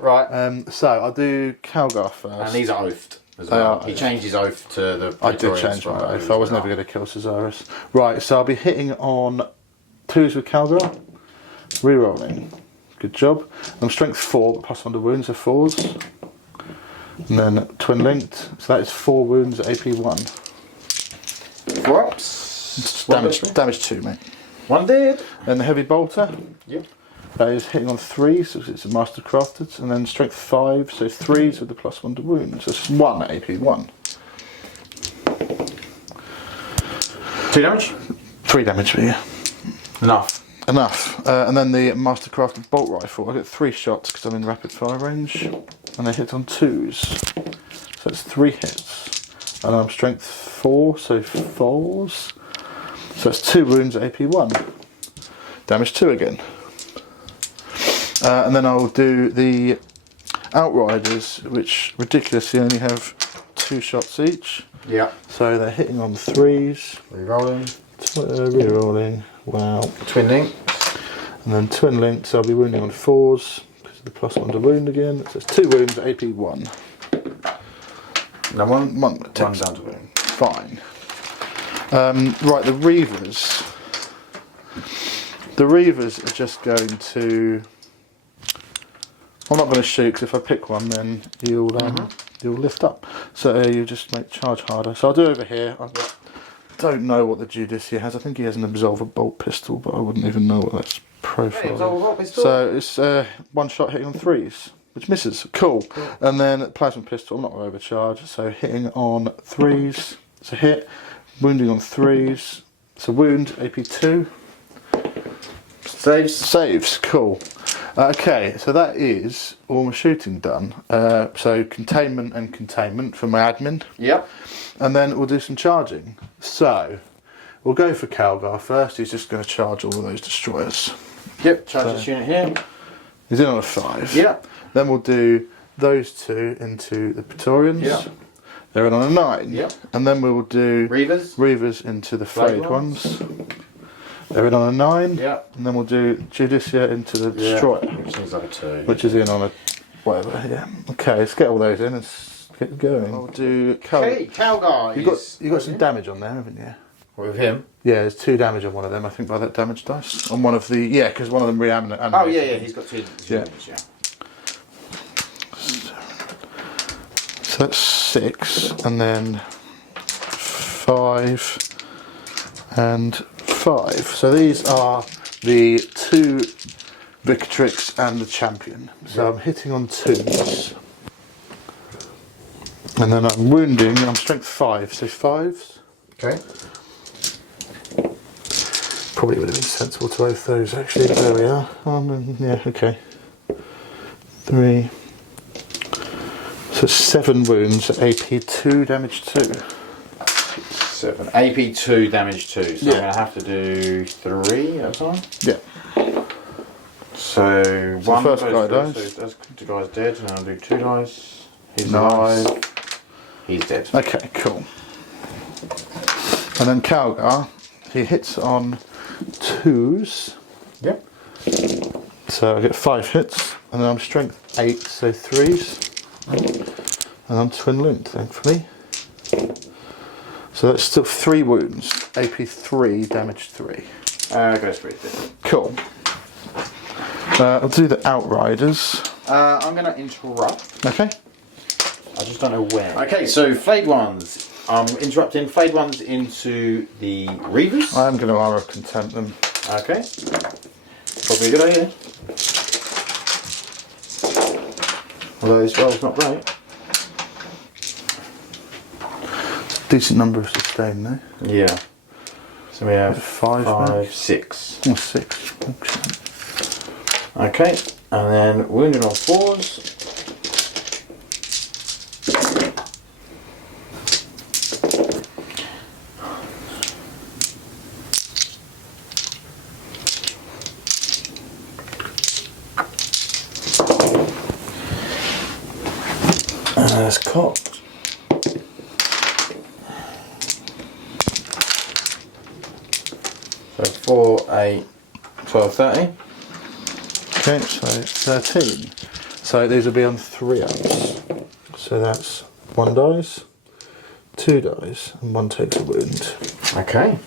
Right. So I'll do Calgar first. And these are oathed as well. He changed his oath to the. I did change my oath. I was never going to kill Caesarus. Right, so I'll be hitting on 2s with Calgar, re-rolling. Good job. I'm strength 4, but plus 1 to wounds are 4s. And then twin linked, so that is 4 wounds at AP 1. 4 ups. Damage 2, mate. 1 dead. Then the heavy bolter. Yep. That is hitting on 3s, so it's a master crafted, and then strength 5, so 3s with the plus 1 to wounds. So it's 1 at AP 1. 2 damage. 3 damage for you. Enough. And then the master crafted bolt rifle. I get 3 shots because I'm in rapid fire range, and they hit on 2s, so it's 3 hits. And I'm strength 4, so 4s. So that's 2 wounds at AP 1. Damage 2 again. And then I'll do the Outriders, which ridiculously only have 2 shots each. Yeah. So they're hitting on 3s. Rerolling. Rerolling. Wow. Twin link. And then twin linked, so I'll be wounding on 4s because of the plus 1 to wound again. So it's 2 wounds at AP 1. No one. One down to wound. Fine. Right, the Reavers. The Reavers are just going to. I'm not going to shoot because if I pick one, then you'll lift up. So you just make charge harder. So I'll do over here. I don't know what the Judiciar has. I think he has an Absolvor bolt pistol, but I wouldn't even know what that's profile is. So it's 1 shot hitting on 3s, which misses. Cool. And then plasma pistol. I'm not going to overcharge. So hitting on 3s. It's a hit. Wounding on 3s. It's a wound. AP 2. Saves. Cool. Okay, so that is all my shooting done. So containment for my admin. Yep. And then we'll do some charging. So we'll go for Calgar first. He's just going to charge all of those destroyers. Yep. Charge this unit here. He's in on a 5. Yep. Then we'll do those 2 into the Praetorians. Yep. They're in on a 9. Yep. And then we will do Reavers into the frayed ones. They're in on a 9. Yeah. And then we'll do Judiciar into the Destroyer. Which is like a 2. Which is in on a whatever, yeah. Okay, let's get all those in and get going. I'll do Okay, Calgar. You got some damage on there, haven't you? What, with him? Yeah, there's 2 damage on one of them, I think, by that damage dice. On one of the... Yeah, because one of them reanimated. Oh, yeah, he's got 2 damage, yeah. So that's 6, and then 5, and 5. So these are the 2 Victrix and the champion. So I'm hitting on 2s. And then I'm wounding, and I'm strength 5, so 5s. Okay. Probably would have been sensible to both those actually, but there we are. Yeah, okay. 3. So 7 wounds, AP 2, damage 2. 7. AP 2, damage 2. So Yeah. I'm going to have to do 3 at a time. Yeah. So the one first goes guy through, dies. so that's 2 guys dead, and I'll do 2 dice. He's Nice. alive. He's dead. Okay, cool. And then Calgar, he hits on 2s. Yep. So I get 5 hits, and then I'm strength 8, so 3s. And I'm twin linked, thankfully. So that's still 3 wounds. AP 3, damage 3. Goes through. Cool. I'll do the Outriders. I'm going to interrupt. Okay. I just don't know where. Okay, so Flayed Ones. I'm interrupting Flayed Ones into the Reavers. I am going to armor content them. Okay. Probably a good idea. Although this roll's not great. Decent number of sustain though. Yeah. So we have 5, 6. Or 6. Okay, and then wounded on 4s. And that's cocked. So 4, 8, 12, 13. Okay, so 13. So these will be on 3 ups. So that's 1 dies, 2 dies, and 1 takes a wound. Okay.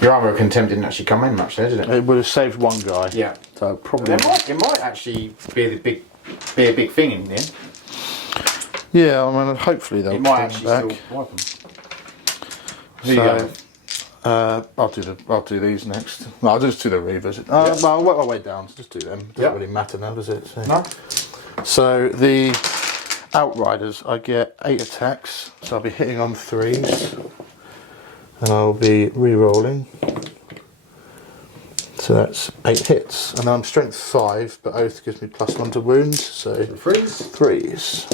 Your armour of contempt didn't actually come in much there, did it? It would have saved 1 guy. Yeah. So probably. It might actually be a big thing in the end. Yeah, I mean, hopefully they'll It might come actually back. still wipe them. Who you going with? I'll do these next. No, I'll just do the Reavers. Yeah. Well, I'll work my way down. So just do them. Doesn't Yeah. really matter now, does it? So. No. So the Outriders, I get 8 attacks. So I'll be hitting on 3s, and I'll be re-rolling. So that's 8 hits, and I'm strength 5, but Oath gives me +1 to wounds. So Freeze. 3s.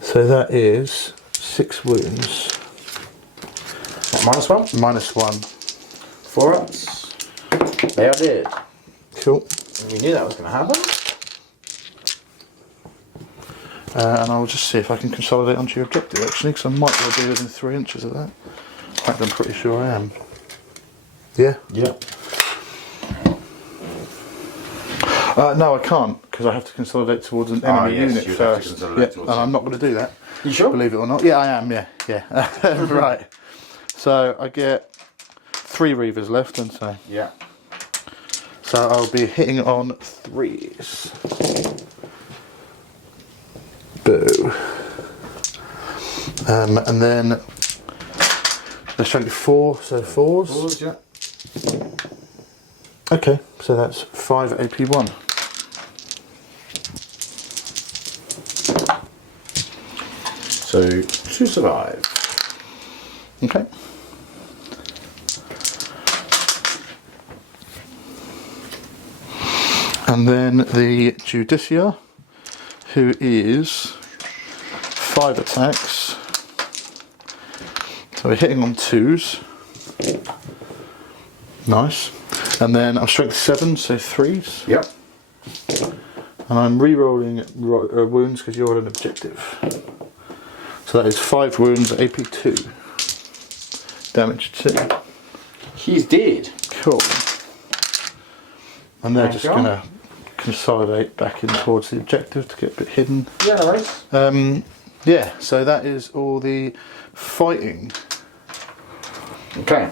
So that is 6 wounds. What, -1? -1. 4 ups. They are dead. Cool. We knew that was going to happen. And I'll just see if I can consolidate onto your objective actually, because I might well be within 3 inches of that. In fact, I'm pretty sure I am. Yeah? Yeah. No, I can't, because I have to consolidate towards an enemy yes, unit you would have to first. consolidate towards and it. I'm not going to do that. You sure? Believe it or not. Yeah, I am, yeah. Right. So I get 3 Reavers left, and so. Yeah. So I'll be hitting on 3s. Boo. And then the strength 4, so 4s. 4s, yeah. Okay, so that's 5 AP1. So 2 survive. Okay. And then the Judiciar, who is 5 attacks. So we're hitting on 2s. Nice. And then I'm strength 7, so 3s. Yep. And I'm re-rolling wounds because you're on an objective. So that is 5 wounds, AP 2. Damage 2. He's dead. Cool. And they're Thank just you. going to consolidate back in towards the objective to get a bit hidden. Yeah, no worries. Yeah, so that is all the fighting. Okay.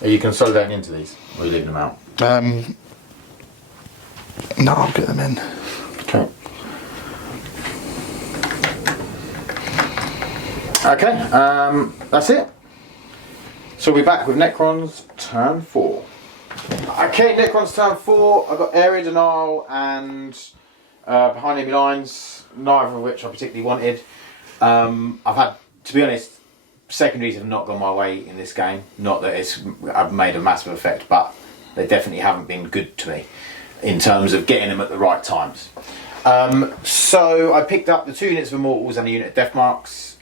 Are you consolidating into these? Or are you leaving them out? No, I'll get them in. Okay. Okay, that's it. So we're back with Necrons turn 4. Okay, Necrons turn 4. I've got area denial and behind enemy lines, neither of which I particularly wanted. I've had, to be honest, secondaries have not gone my way in this game. Not that I've made a massive effect, but they definitely haven't been good to me in terms of getting them at the right times. So I picked up the 2 units of Immortals and a unit of Death Marks.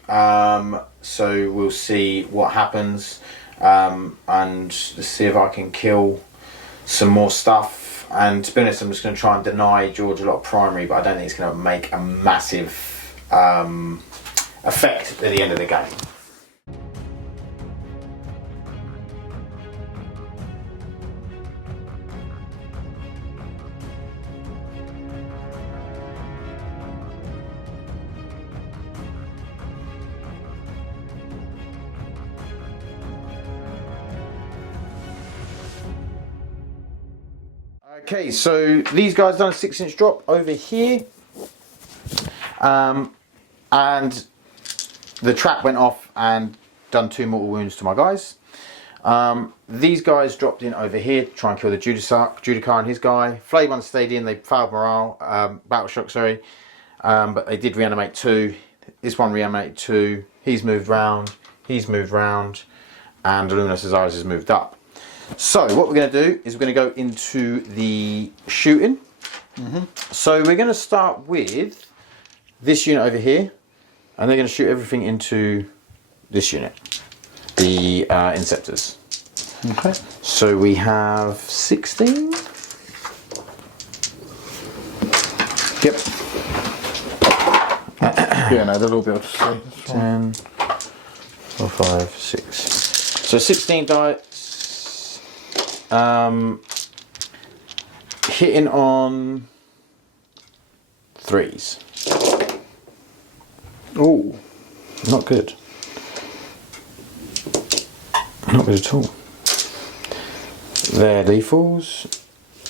So we'll see what happens, and let's see if I can kill some more stuff. And to be honest, I'm just going to try and deny George a lot of primary, but I don't think it's going to make a massive effect at the end of the game. Okay, so these guys done a 6-inch drop over here, and the trap went off and done 2 mortal wounds to my guys. These guys dropped in over here to try and kill the Judiciar and his guy. Flame 1 stayed in, they failed morale, battle shock, sorry, but they did reanimate 2. This one reanimated 2, he's moved round, and Luminous Azaris has moved up. So what we're going to do is we're going to go into the shooting. So we're going to start with this unit over here, and they're going to shoot everything into this unit, the Interceptors. Okay. So we have 16. Yep. Yeah, no, they'll all be able to see. 10, 4, 5, 6. So 16 dice. Hitting on 3s. Oh, not good. Not good at all. They're lethals,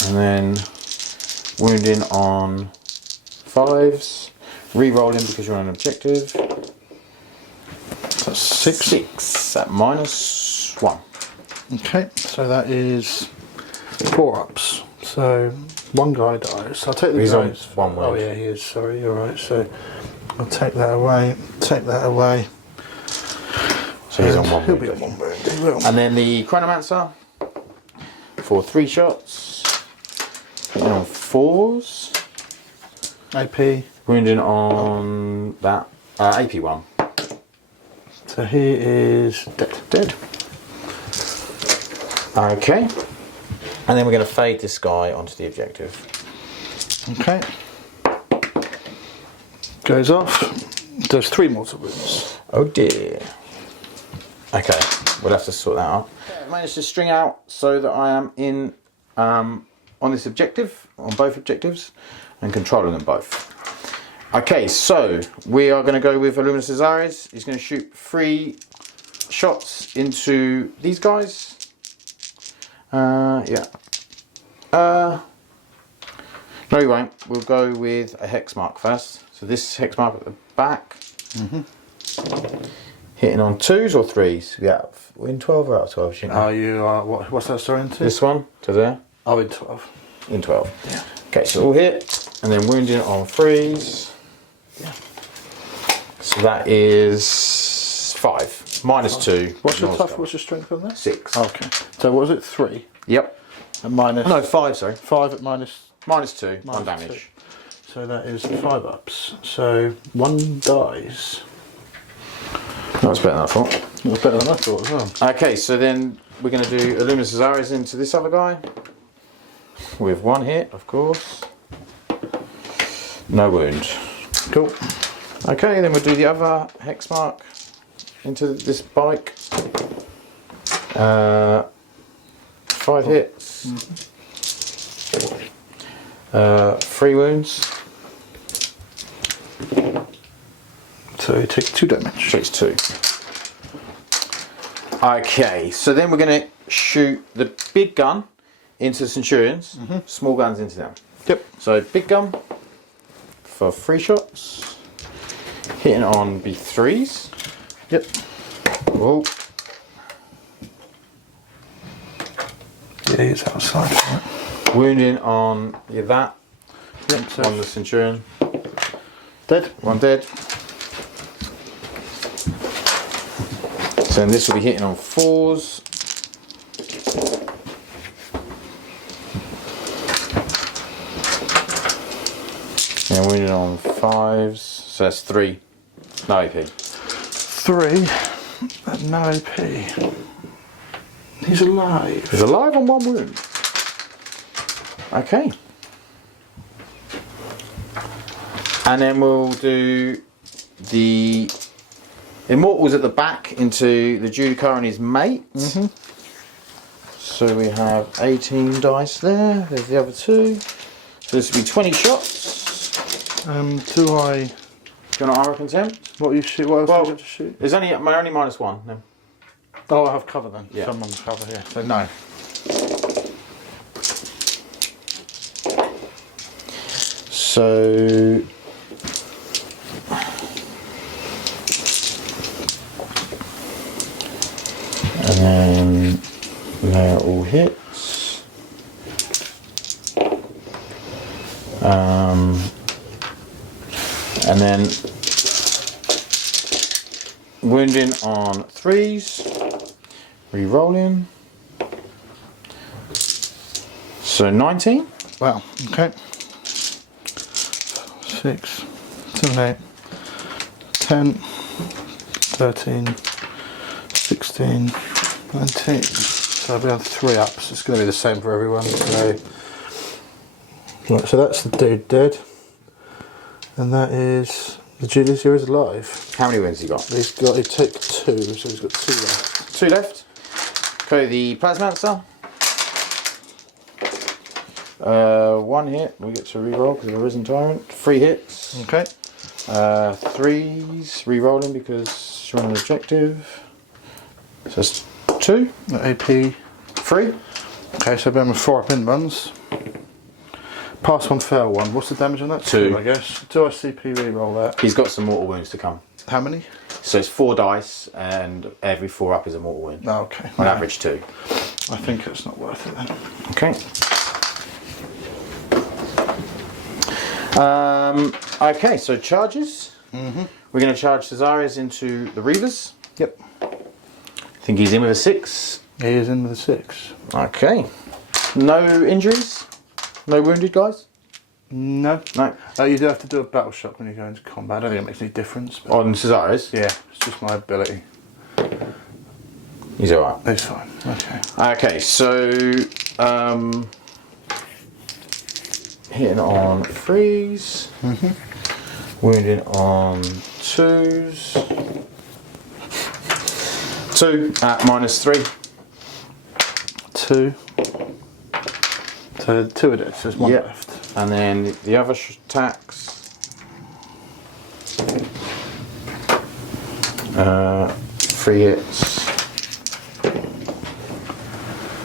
and then wounding on 5s. Re-rolling because you're on an objective. That's 6 at -1. Okay, so that is 4 ups. So 1 guy dies. I'll take the He's guys. on 1 wound. Oh yeah, he is. Sorry, you're right. So I'll take that away. Take that away. So he's on 1 He'll wound. be on 1 wound. He will. And then the Chronomancer for 3 shots. Hitting on 4s. AP. Wounding on that AP 1. So he is dead. Okay. And then we're going to fade this guy onto the objective. Okay. Goes off. Does 3 mortal wounds. Oh dear. Okay, we'll have to sort that out. I managed to string out so that I am in on this objective, on both objectives, and controlling them both. Okay, so we are going to go with Luminous Azaris. He's going to shoot 3 shots into these guys. Yeah. No, he won't. We'll go with a hex mark first. So this hex mark at the back. Hitting on 2s or 3s? Yeah, in 12 or out of 12? Oh, you are. What's that story into? This one to there. Oh, in 12. In 12. Yeah. Okay, so all hit, and then wounding on 3s. Yeah. So that is 5. -2. What's your tough? What's your strength on that? 6. Okay. So what was it? 3. Yep. And minus. No, 5. Sorry. 5 at minus. -2 -2. on damage. So that is 5 ups. So 1 dies. That was better than I thought. It was better than I thought as well. Okay, so then we're going to do Luminous Azaris into this other guy with 1 hit, of course. No wound. Cool. Okay, then we'll do the other hex mark into this bike. 5 hits. 3 wounds. So he takes 2 damage. Takes 2. Okay, so then we're going to shoot the big gun into the Centurions, small guns into them. Yep. So big gun for 3 shots, hitting on B3s. Yep. Whoa. Yeah, he's outside. Right. Wounding on that. Yep. So On the Centurion. dead. 1 dead. So then this will be hitting on 4s. And wounded on 5s. So that's 3. No AP. 3. But no AP. He's alive. He's alive on 1 wound. Okay. And then we'll do the Immortals at the back into the Judiciar and his mate. So we have 18 dice there. There's the other 2. So this will be 20 shots. Do I? Do you want to armor contempt? What you shoot? What else Well, do you get to shoot? There's only -1. No. Oh, I have cover then. Yeah. Someone's cover here. So no. So and then they're all hits. And then wounding on 3s, re-rolling. So 19. Wow. Okay. 6, 7, 8, 10, 13, 16, 19. So we have 3 ups. It's going to be the same for everyone. So, right, so that's the dude dead. And that is the Judiciar is alive. How many wounds he got? He took 2, so he's got 2 left. 2 left. Okay, the Plasmancer. 1 hit, we get to reroll because of the Risen Tyrant. 3 hits. Okay. 3s, re-rolling because you're on an objective. So that's 2. AP. 3. Okay, so Ben with 4 up in runs. Pass 1, fail 1. What's the damage on that? 2. I guess. Do I CP re-roll that? He's got some mortal wounds to come. How many? So it's 4 dice and every 4 up is a mortal wound. Oh, okay. On No. average 2. I think it's not worth it then. Okay. Okay, so charges. We're going to charge Caesarius into the Reavers. Yep. I think he's in with a 6. He is in with a 6. Okay. No injuries? No wounded guys? No. No. You do have to do a battle shot when you go into combat. I don't think it makes any difference. But On Caesarius? yeah, it's just my ability. He's alright. It's fine. Okay. Okay, so hitting on 3s, wounding on 2s, 2 at -3. 2. So 2 of it. So there's 1 Yep. left. And then the other attacks. 3 hits,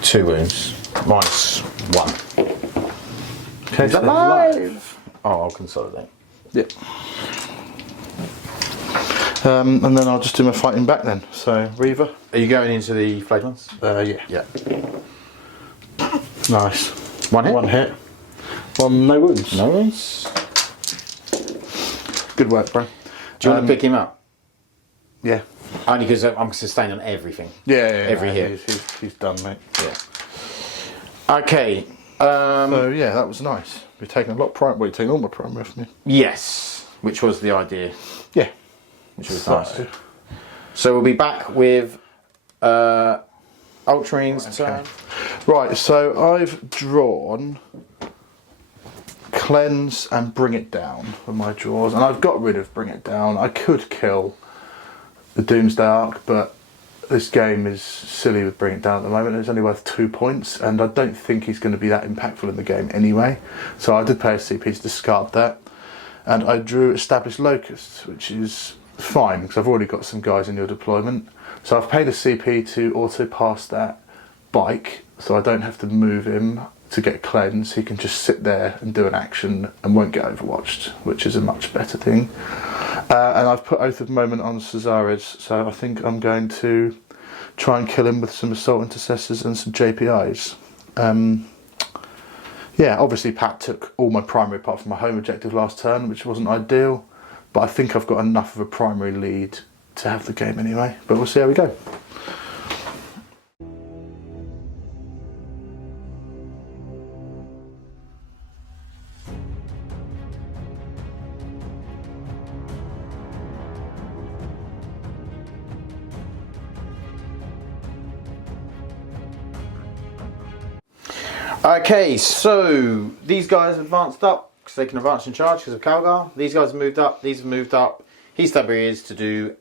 2 wounds, -1. Okay, He's so alive! Oh, I'll consolidate. Yep. And then I'll just do my fighting back then. So Reaver. Are you going into the flagellants? Yeah. Yeah. Nice. 1 hit? 1 hit. 1 no wounds. No wounds. Good work, bro. Do you want to pick him up? Yeah. Only because I'm sustained on everything. Yeah. Every hit. He's done, mate. Yeah. Okay. So yeah, that was nice. We've taken a lot of prime. Well, you've taken all my prime with me. Yes, which was the idea. Yeah. Which was nice. So we'll be back with Ultramarines turn. Right, so I've drawn Cleanse and Bring It Down with my draws, and I've got rid of Bring It Down. I could kill the Doomsday Ark, but this game is silly with bringing it down at the moment. It's only worth 2 points, and I don't think he's going to be that impactful in the game anyway. So I did pay a CP to discard that, and I drew Established Locusts, which is fine because I've already got some guys in your deployment. So I've paid a CP to auto pass that bike, so I don't have to move him to get cleanse. He can just sit there and do an action and won't get overwatched, which is a much better thing. And I've put Oath of Moment on Caesar's, so I think I'm going to try and kill him with some Assault Intercessors and some JPIs. Yeah, obviously Pat took all my primary apart from my home objective last turn, which wasn't ideal, but I think I've got enough of a primary lead to have the game anyway, but we'll see how we go. Okay, so these guys advanced up because they can advance in charge because of Calgar. These guys have moved up, these have moved up. He's stubborn is to do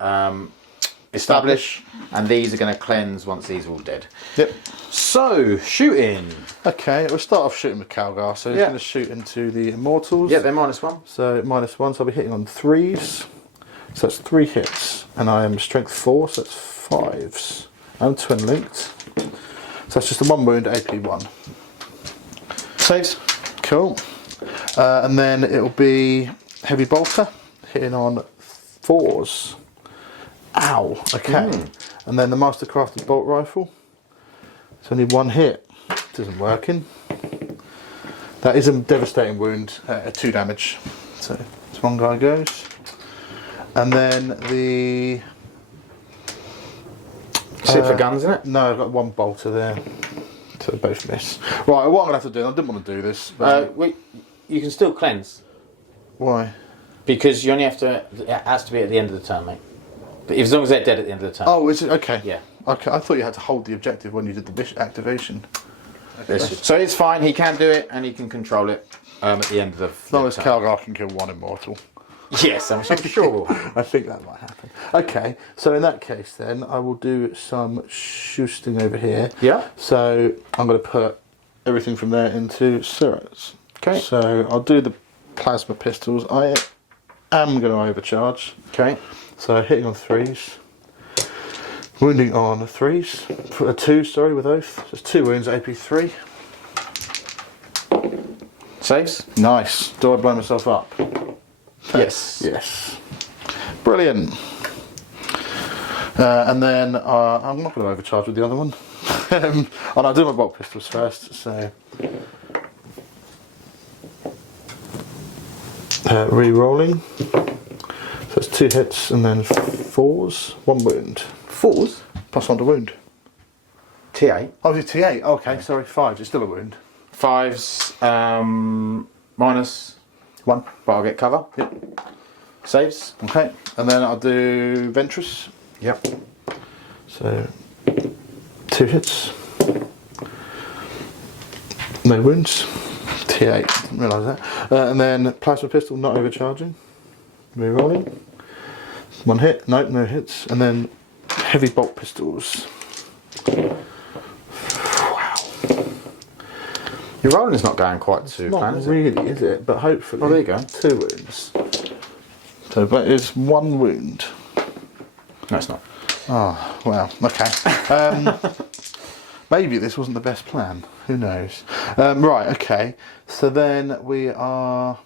establish, and these are going to cleanse once these are all dead. Yep. So, shooting. Okay, we'll start off shooting with Calgar. So he's going to shoot into the Immortals. Yeah, they're -1. So -1, so I'll be hitting on 3s. So that's 3 hits. And I am strength 4, so that's 5s. I'm twin linked. So that's just a 1 wound AP1. Saves. Cool. And then it'll be heavy bolter, hitting on 4s. Ow. Okay. And then the mastercrafted bolt rifle. It's only 1 hit. It isn't working. That is a devastating wound at 2 damage. So this one guy goes. And then the... Sit for guns, isn't it? No, I've got 1 bolter there. So they both miss. Right, what I'm going to have to do, I didn't want to do this. But You can still cleanse. Why? Because you only have to, it has to be at the end of the turn, mate. But as long as they're dead at the end of the turn. Oh, is it? Okay. Yeah. Okay, I thought you had to hold the objective when you did the activation. Okay. So it's fine, he can do it and he can control it at the end of the As long as Calgar can kill 1 Immortal. Yes, I'm sure. I think that might happen. Okay, so in that case then, I will do some shoosting over here. Yeah. So I'm going to put everything from there into Sirrats. Okay. So I'll do the plasma pistols. I am going to overcharge. Okay. So hitting on 3s. Wounding on 3s. For a 2, sorry, with Oath. Just 2 wounds, AP3. Saves? Nice. Do I blow myself up? Yes. Yes. Brilliant. And then I'm not going to overcharge with the other one. And I'll do my bolt pistols first. So re-rolling. So it's 2 hits and then 4s, 1 wound. 4s? +1 to wound. T8. Oh, is it T8? Okay, sorry, 5s. It's still a wound. 5s, -1, but I'll get cover. Yep. Saves. Okay, and then I'll do Ventris. Yep. So 2 hits. No wounds. T8, didn't realise that. And then plasma pistol, not overcharging. Re-rolling. 1 hit, no hits. And then heavy bolt pistols. Wow. Your rolling's not going quite to plan, Not is it? really, is it? But hopefully. Oh, there you go. 2 wounds. So, but it's 1 wound. No, it's not. Oh, well, okay. Maybe this wasn't the best plan. Who knows? Right, okay. So then we are...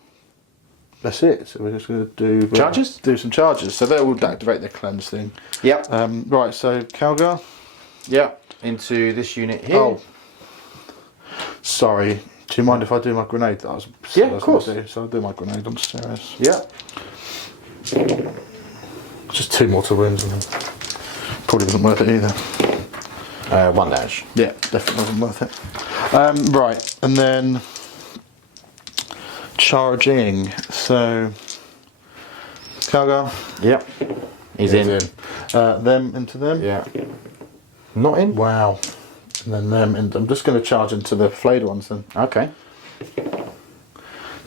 That's it. So we're just going to do... Charges? Do some charges. So they will activate their cleanse thing. Yep. Right, so Calgar. Yep. Into this unit here. Oh. Sorry. Do you mind if I do my grenade that I was... Yeah, of course. Do? So I'll do my grenade on Ceres. Yeah. Just 2 mortal wounds and then probably wasn't worth it either. 1 dash. Yeah, definitely wasn't worth it. Right, and then charging. So Calgar. Yep. He's in. Them into them. Yeah. Not in? Wow. And then them into. I'm just going to charge into the flayed ones then. Okay.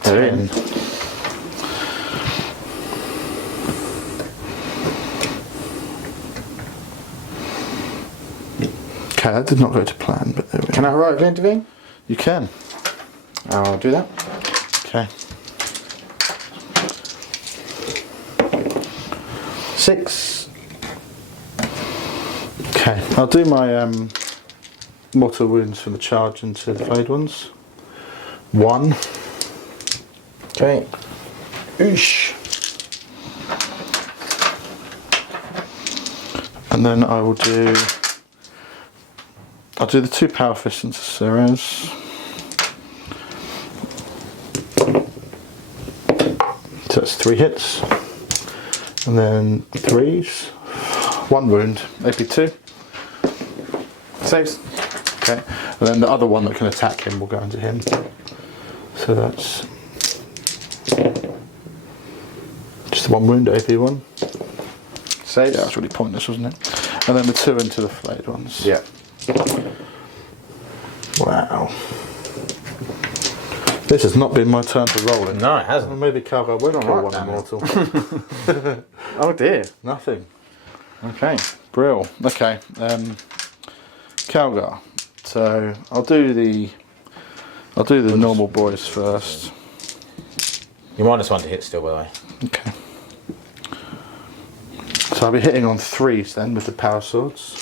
They're in. Okay, that did not go to plan, but there we go. Can I heroically intervene? You can. I'll do that. Okay. 6. Okay, I'll do my mortal wounds from the charge into the flayed ones. 1. Okay. Oosh. And then I'll do the 2 power fists into Ceres. So that's 3 hits. And then 3s. 1 wound, maybe 2. Saves. Okay. And then the other one that can attack him will go into him. So that's just 1 wound, AP1. Saves. Yeah, that's really pointless, wasn't it? And then the 2 into the flayed ones. Yeah. Wow. This has not been my turn to roll it. No, it hasn't. Maybe Calgar won't kill right, one damn immortal. Oh dear. Nothing. Okay. Brill. Okay. Calgar. So I'll do the normal boys first. You're -1 to hit still, by the way. Okay. So I'll be hitting on 3s then with the power swords.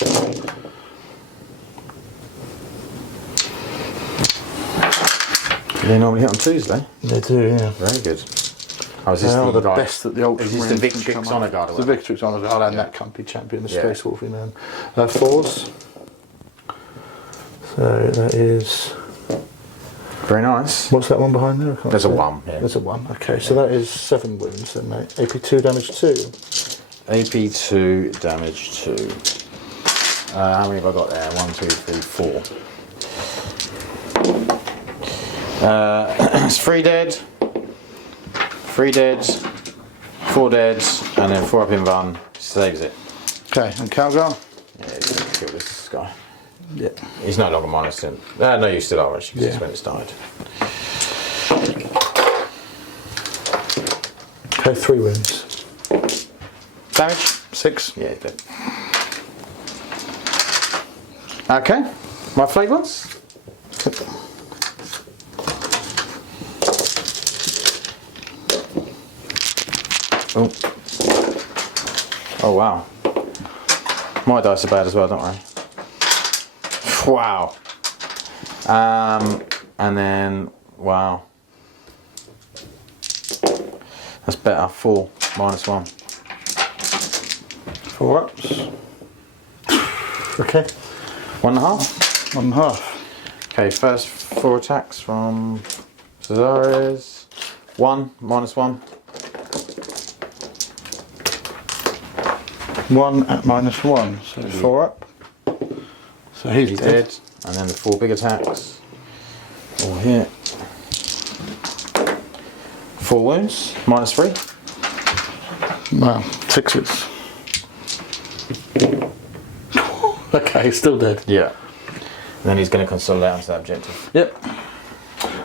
They normally hit on Tuesday. They do, yeah. Very good. Oh, is this They are the guy- best that the Ultramarines Is this the can Victrix come up. Honor Guard? It's the Victrix Honor Guard and that company champion, the Yeah. Space Wolfie man. 4s. So that is. Very nice. What's that one behind there? I can't There's a see. 1. Yeah. There's a 1. Okay, so that is 7 wounds then, mate. AP2 damage 2. AP2 damage 2. How many have I got there? 1, 2, 3, 4. It's 3 dead, 3 dead, 4 dead, and then 4 up in run. Saves it. Okay, and Calgar? Yeah, he's gonna kill this guy. Yeah. He's no longer -10. No, you still are actually, because it's when it's died. Okay, 3 wounds. Damage? 6. Yeah, dead. Okay, my flayed ones. Oh. Oh wow. My dice are bad as well, don't worry. Wow. And then wow. That's better. 4 -1. 4 ups. Okay. 1.5. 1.5. Okay, first 4 attacks from Astartes. 1 -1. 1 at -1, so 4 up. So he's dead. And then the 4 big attacks. All hit. 4 wounds, -3. Wow, 6s. Okay, he's still dead. Yeah. And then he's going to consolidate onto that objective. Yep.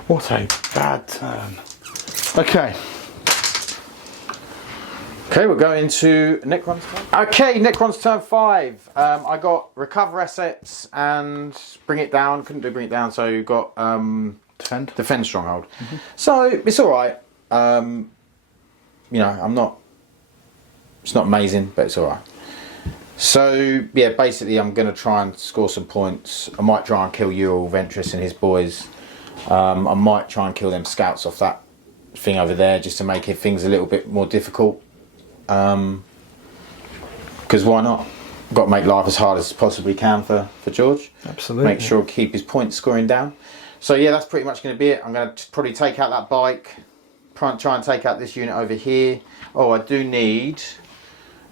What a bad turn. Okay. Okay, we're going to Necron's turn. Okay, Necron's turn 5. I got recover assets and bring it down. Couldn't do bring it down, so you got defend stronghold. So it's all right. You know, it's not amazing, but it's all right. So yeah, basically, I'm going to try and score some points. I might try and kill Uriel Ventris and his boys. I might try and kill them scouts off that thing over there, just to make things a little bit more difficult. Because why not? Got to make life as hard as possibly can for George. Absolutely. Make sure keep his point scoring down. So yeah, that's pretty much going to be it. I'm going to probably take out that bike. Try and take out this unit over here. Oh, I do need.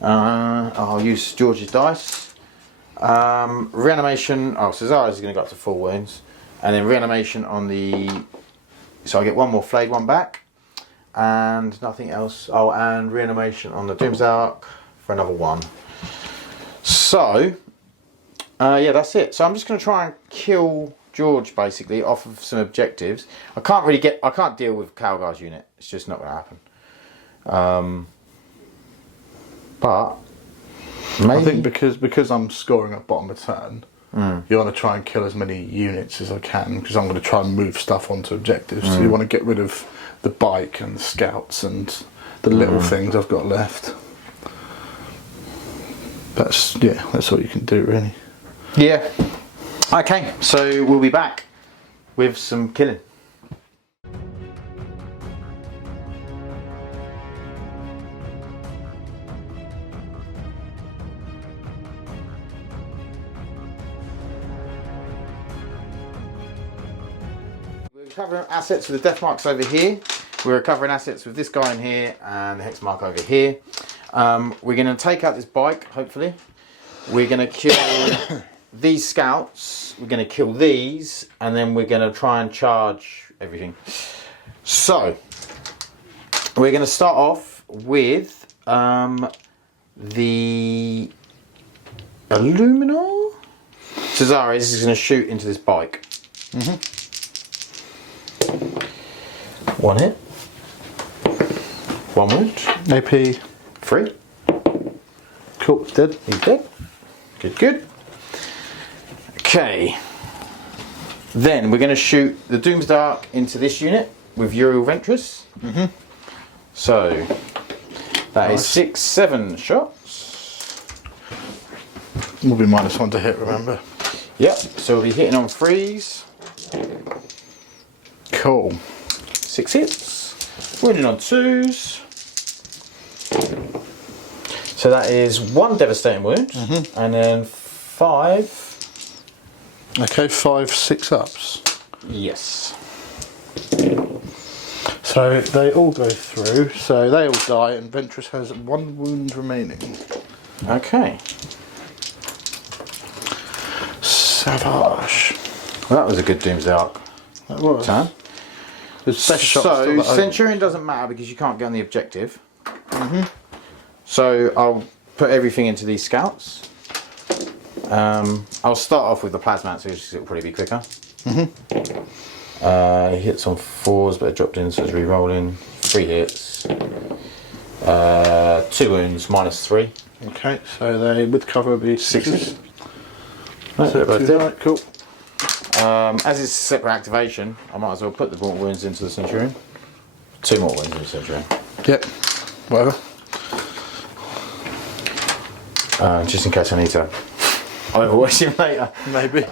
I'll use George's dice. Reanimation. Oh, Cesares is going to go up to 4 wounds, and then reanimation on the. So I get 1 more flayed one back. And nothing else. Oh, and reanimation on the Doom's Arc for another 1. So, yeah, that's it. So I'm just going to try and kill George basically off of some objectives. I can't deal with Calgar's unit. It's just not going to happen. But maybe I think because I'm scoring at bottom of turn, You want to try and kill as many units as I can, because I'm going to try and move stuff onto objectives. So you want to get rid of the bike and the scouts and the little things I've got left. That's all you can do, really. Yeah. Okay, so we'll be back with some killing. We're recovering assets with the death marks over here. We're recovering assets with this guy in here and the hex mark over here. We're going to take out this bike, hopefully. We're going to kill these scouts. We're going to kill these, and then we're going to try and charge everything. So, we're going to start off with the Illuminor. Astartes is going to shoot into this bike. One hit. One wound. AP 3. Cool, dead. He's dead. Good, good. Okay. Then we're going to shoot the Doomsdark into this unit with Uriel Ventris. So that is 6, 7 shots. Will be -1 to hit, remember? Yep. So we'll be hitting on 3s. Cool. 6 hits. Wounding on 2s. So that is 1 devastating wound, and then 5. Okay, 5 6-ups. Yes. So they all go through, so they all die, and Ventris has 1 wound remaining. Okay. Savage. Well, that was a good Doomsdark That was. turn. There's best shots So still at home. Centurion doesn't matter because you can't get on the objective. So I'll put everything into these scouts. I'll start off with the plasma, so it'll probably be quicker. He hits on 4s, but it dropped in, so it's re-rolling. 3 hits. 2 wounds, -3. Okay, so they with cover will be 6s. Right, So both two dead. die, cool. As it's a separate activation, I might as well put the mortal wounds into the Centurion. 2 mortal wounds into the Centurion. Yep, whatever. Just in case I need to overwatch him later. Maybe.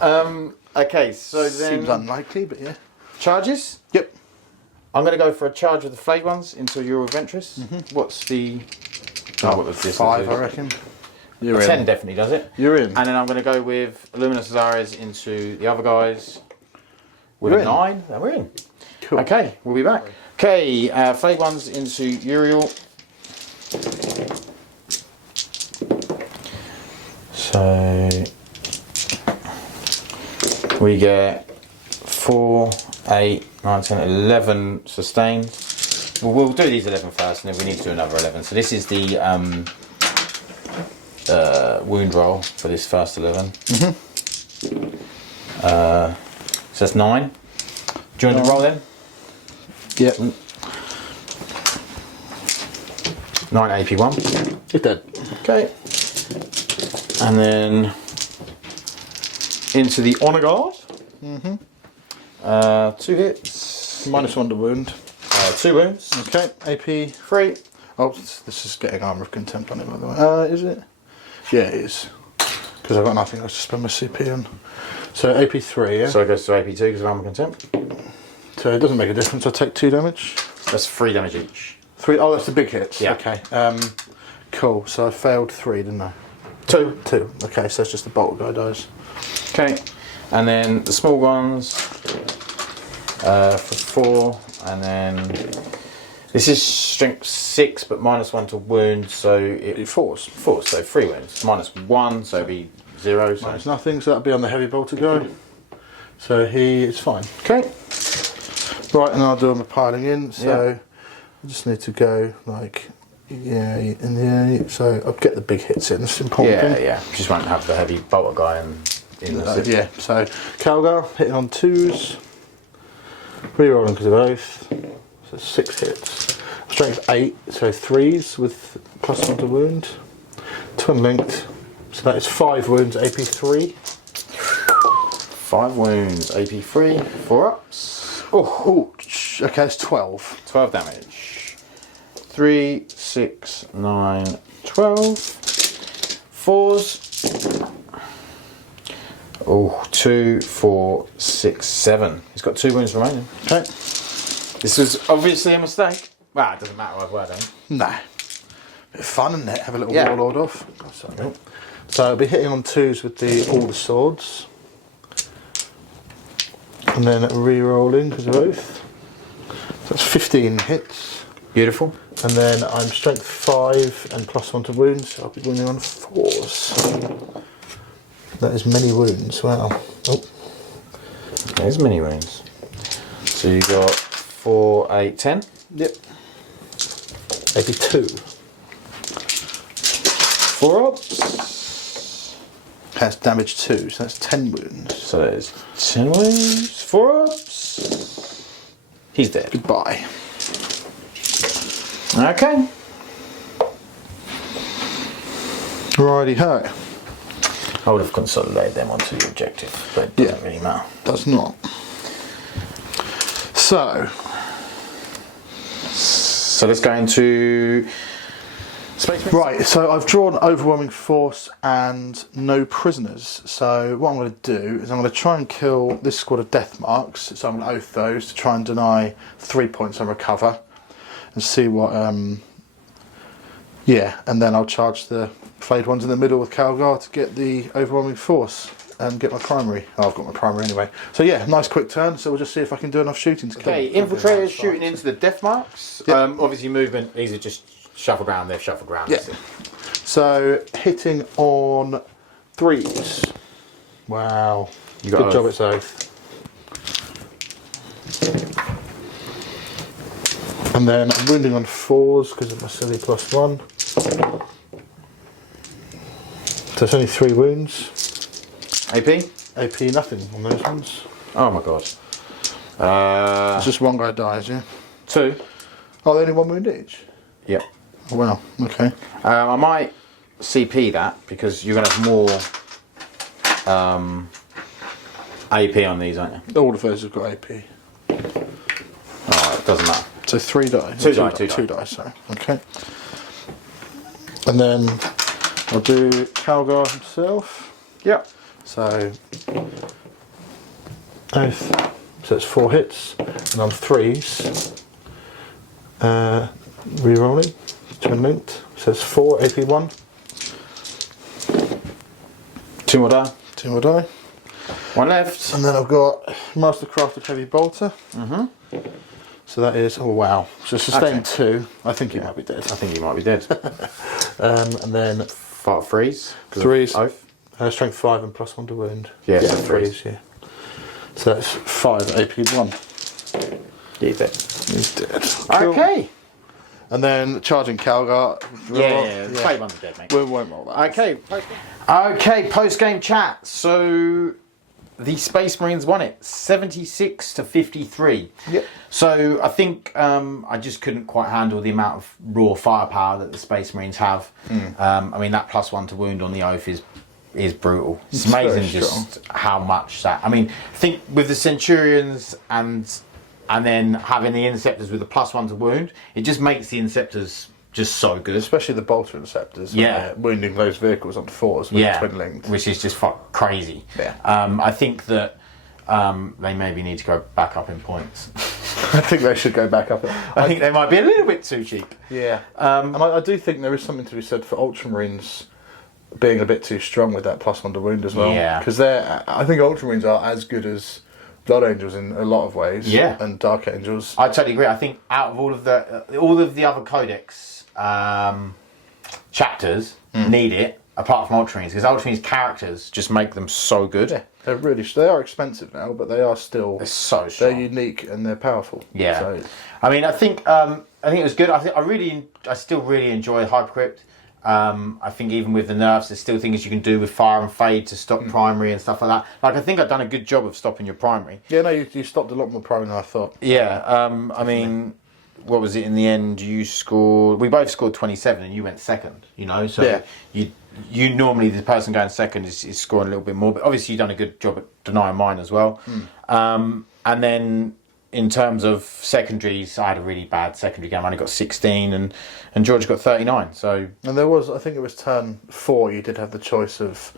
Okay, so then Seems unlikely, but yeah. charges. Yep. I'm going to go for a charge with the flayed ones into Uriel Ventris. What's the? What was this? 5, I reckon. You're A in. 10 definitely does it. You're in. And then I'm going to go with Luminous Astartes into the other guys with You're a in. 9. And we're in. Cool. Okay, we'll be back. Okay, flayed ones into Uriel. So we get 4, 8, 9, 10, 11 sustained. Well, we'll do these 11 first, and then we need to do another 11. So this is the wound roll for this first 11. So that's 9. Do you want to roll then? Yep. 9 AP1. You're dead. Okay. And then into the Honor Guard. 2 hits. -1 to wound. 2 wounds. Okay, AP. 3. Oh, this is getting Armour of Contempt on it, by the way. Is it? Yeah, it is. Because I've got nothing else to spend my CP on. So AP3, yeah? So it goes to AP2 because of Armor Contempt. So it doesn't make a difference. I take 2 damage. That's 3 damage each. 3. Oh, that's the big hits. Yeah. Okay. Cool. So I failed 3, didn't I? 2. 2. Okay, so it's just the bolt guy dies. Okay. And then the small ones for 4. And then this is strength 6, but -1 to wound. So it Force. 4. So 3 wounds. -1, so it'd be 0. So Minus nothing, so that'll be on the heavy bolter guy. So he is fine. okay. Right, and I'll do my piling in. So I just need to go like, yeah, in the so I'll get the big hits in. It's important. Yeah, thing. yeah. Just won't have the heavy bolter guy in the Yeah. So Calgar hitting on 2s, re-rolling because of oath. So 6 hits. Strength 8, so 3s with +1 to wound. Twin linked. So that is 5 wounds, AP3. 5 wounds, AP 3, 4 ups. Oh, okay, it's 12. 12 damage. 3, 6, 9, 12. 4s. Oh, 2, 4, 6, 7. He's got 2 wounds remaining. Okay. This was obviously a mistake. Well, it doesn't matter either way, don't it? Nah. Bit of fun, isn't it? Have a little Yeah. warlord off. Oh, sorry. So I'll be hitting on 2s with all the swords. And then re-rolling because of oath. So that's 15 hits. Beautiful. And then I'm strength 5 and +1 to wounds, so I'll be wounding on 4s. That is many wounds, wow. Oh. There's many wounds. So you got 4, 8, 10? Yep. 82. 4 ups. That's damage 2, so that's 10 wounds. So there's 10 wounds, 4 ups. He's dead. Goodbye. Okay. Righty ho. I would have consolidated them onto the objective, but it doesn't really matter. Does not. So let's go into Space Marines. right, so I've drawn overwhelming force and no prisoners. So what I'm going to do is I'm going to try and kill this squad of death marks. So I'm going to oath those to try and deny 3 points on recover, and see what. And then I'll charge the flayed ones in the middle with Calgar to get the overwhelming force and get my primary. Oh, I've got my primary anyway. So yeah, nice quick turn. So we'll just see if I can do enough shooting to kill. Okay, them. infiltrators shooting into the death marks. Yep. Obviously movement, these are just shuffle ground, they've shuffle ground. Yeah. So hitting on 3s. Wow. You got Good job, it's oath. And then I'm wounding on 4s because of my silly +1. So it's only 3 wounds. AP? AP nothing on those ones. Oh my god. It's just one guy dies, yeah? 2. Oh, they're only 1 wound each? Yep. Oh, wow, okay. I might CP that because you're going to have more AP on these, aren't you? All of those have got AP. Oh, it doesn't matter. So 3 die. 2 die, 2 die. 2 die, sorry. Okay. And then I'll do Calgar himself. Yep. So oath. So it's 4 hits, and on 3s. Re-rolling. Twin linked. So it's 4 AP 1. 2 more die. 2 more die. 1 left. And then I've got Mastercrafted Heavy Bolter. So that is, oh wow. So sustain Okay. 2. I think he might be dead. I think you might be dead. And then 5 threes. 3s. Oath. Strength 5 and +1 to wound. Yeah, yeah, so 3s, yeah. So that's 5 AP 1. Yeah, he's dead. He's dead. Okay. And then charging Calgar. Yeah. Play one's dead, mate. We won't roll that. Okay. Okay, post-game chat. So the Space Marines won it 76 to 53. Yep. So I think I just couldn't quite handle the amount of raw firepower that the Space Marines have. I mean, that +1 to wound on the oath is brutal. It's amazing just how much that. I mean, I think with the Centurions and then having the Interceptors with the +1 to wound, it just makes the Interceptors just so good. Especially the Bolter Interceptors. Yeah. Wounding those vehicles on 4s with twin linked. Which is just crazy. Yeah. I think that they maybe need to go back up in points. I think they should go back up. I think they might be a little bit too cheap. Yeah. And I do think there is something to be said for Ultramarines being a bit too strong with that +1 to wound as well. Yeah. Because I think Ultramarines are as good as Blood Angels in a lot of ways. Yeah. And Dark Angels. I totally agree. I think out of all of the other Codex chapters need it, apart from Ultramarines, because Ultramarines characters just make them so good. Yeah. They are expensive now, but they are still. They're so strong. They're unique and they're powerful. Yeah. So, I mean, I think it was good. I still really enjoy Hypercrypt. I think even with the nerfs, there's still things you can do with fire and fade to stop primary and stuff like that. Like, I think I've done a good job of stopping your primary. yeah, no, you stopped a lot more primary than I thought. Yeah, I mean, what was it in the end? You scored. We both scored 27, and you went second. You know, so you normally the person going second is scoring a little bit more, but obviously you've done a good job at denying mine as well. And then in terms of secondaries, I had a really bad secondary game. I only got 16, and George got 39. So and there was, I think it was turn 4. You did have the choice of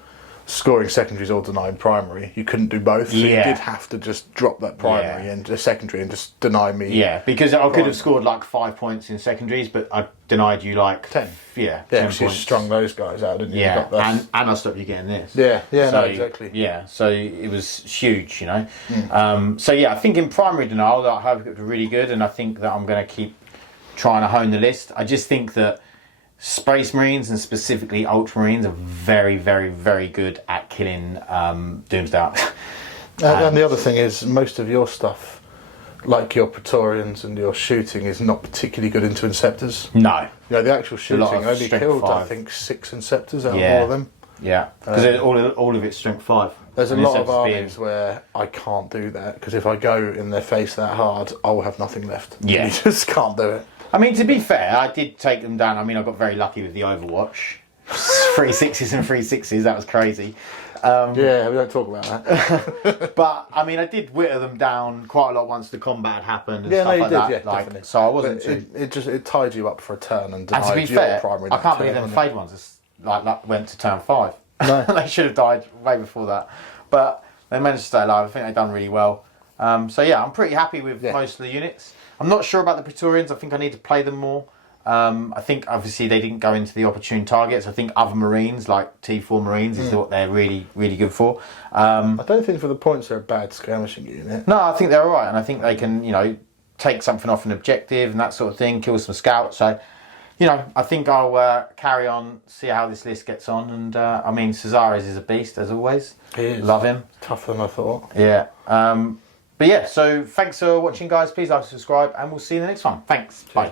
scoring secondaries or denying primary. You couldn't do both, so you did have to just drop that primary and the secondary and just deny me. Yeah, because I could have scored like 5 points in secondaries, but I denied you like 10. Yeah, 10 points. You strung those guys out, didn't you? Yeah, You got and I stopped you getting this. Yeah, so, no, exactly. Yeah, so it was huge, you know. So yeah, I think in primary denial, I hope it was really good, and I think that I'm going to keep trying to hone the list. I just think that Space Marines and specifically Ultramarines are very, very, very good at killing Doomsday. And the other thing is, most of your stuff, like your Praetorians and your shooting, is not particularly good into Inceptors. No. You know, the actual shooting only killed, 5. I think, 6 Inceptors out of all of them. Yeah, because all of it's strength 5. There's a lot of armies where I can't do that, because if I go in their face that hard, I'll have nothing left. Yeah. You just can't do it. I mean, to be fair, I did take them down. I mean, I got very lucky with the Overwatch. 3 6s and 3 6s, that was crazy. Yeah, we don't talk about that. But, I mean, I did whitter them down quite a lot once the combat had happened and Yeah, stuff no, you like did, that. yeah, Like, definitely. so I wasn't But it tied you up for a turn and And to denied be your fair, primary. I can't believe turn, them didn't it? fade ones like went to turn 5. No. They should have died way before that. But they managed to stay alive. I think they've done really well. So yeah, I'm pretty happy with most of the units. I'm not sure about the Praetorians. I think I need to play them more. I think obviously they didn't go into the opportune targets. I think other Marines, like T4 Marines, is what they're really, really good for. I don't think for the points they're a bad skirmishing unit. No, I think they're alright, and I think they can, you know, take something off an objective and that sort of thing, kill some scouts. So, you know, I think I'll carry on, see how this list gets on. And I mean, Cesares is a beast as always. He is. Love him. Tougher than I thought. Yeah. But yeah, so thanks for watching, guys. Please like, subscribe, and we'll see you in the next one. Thanks. Bye.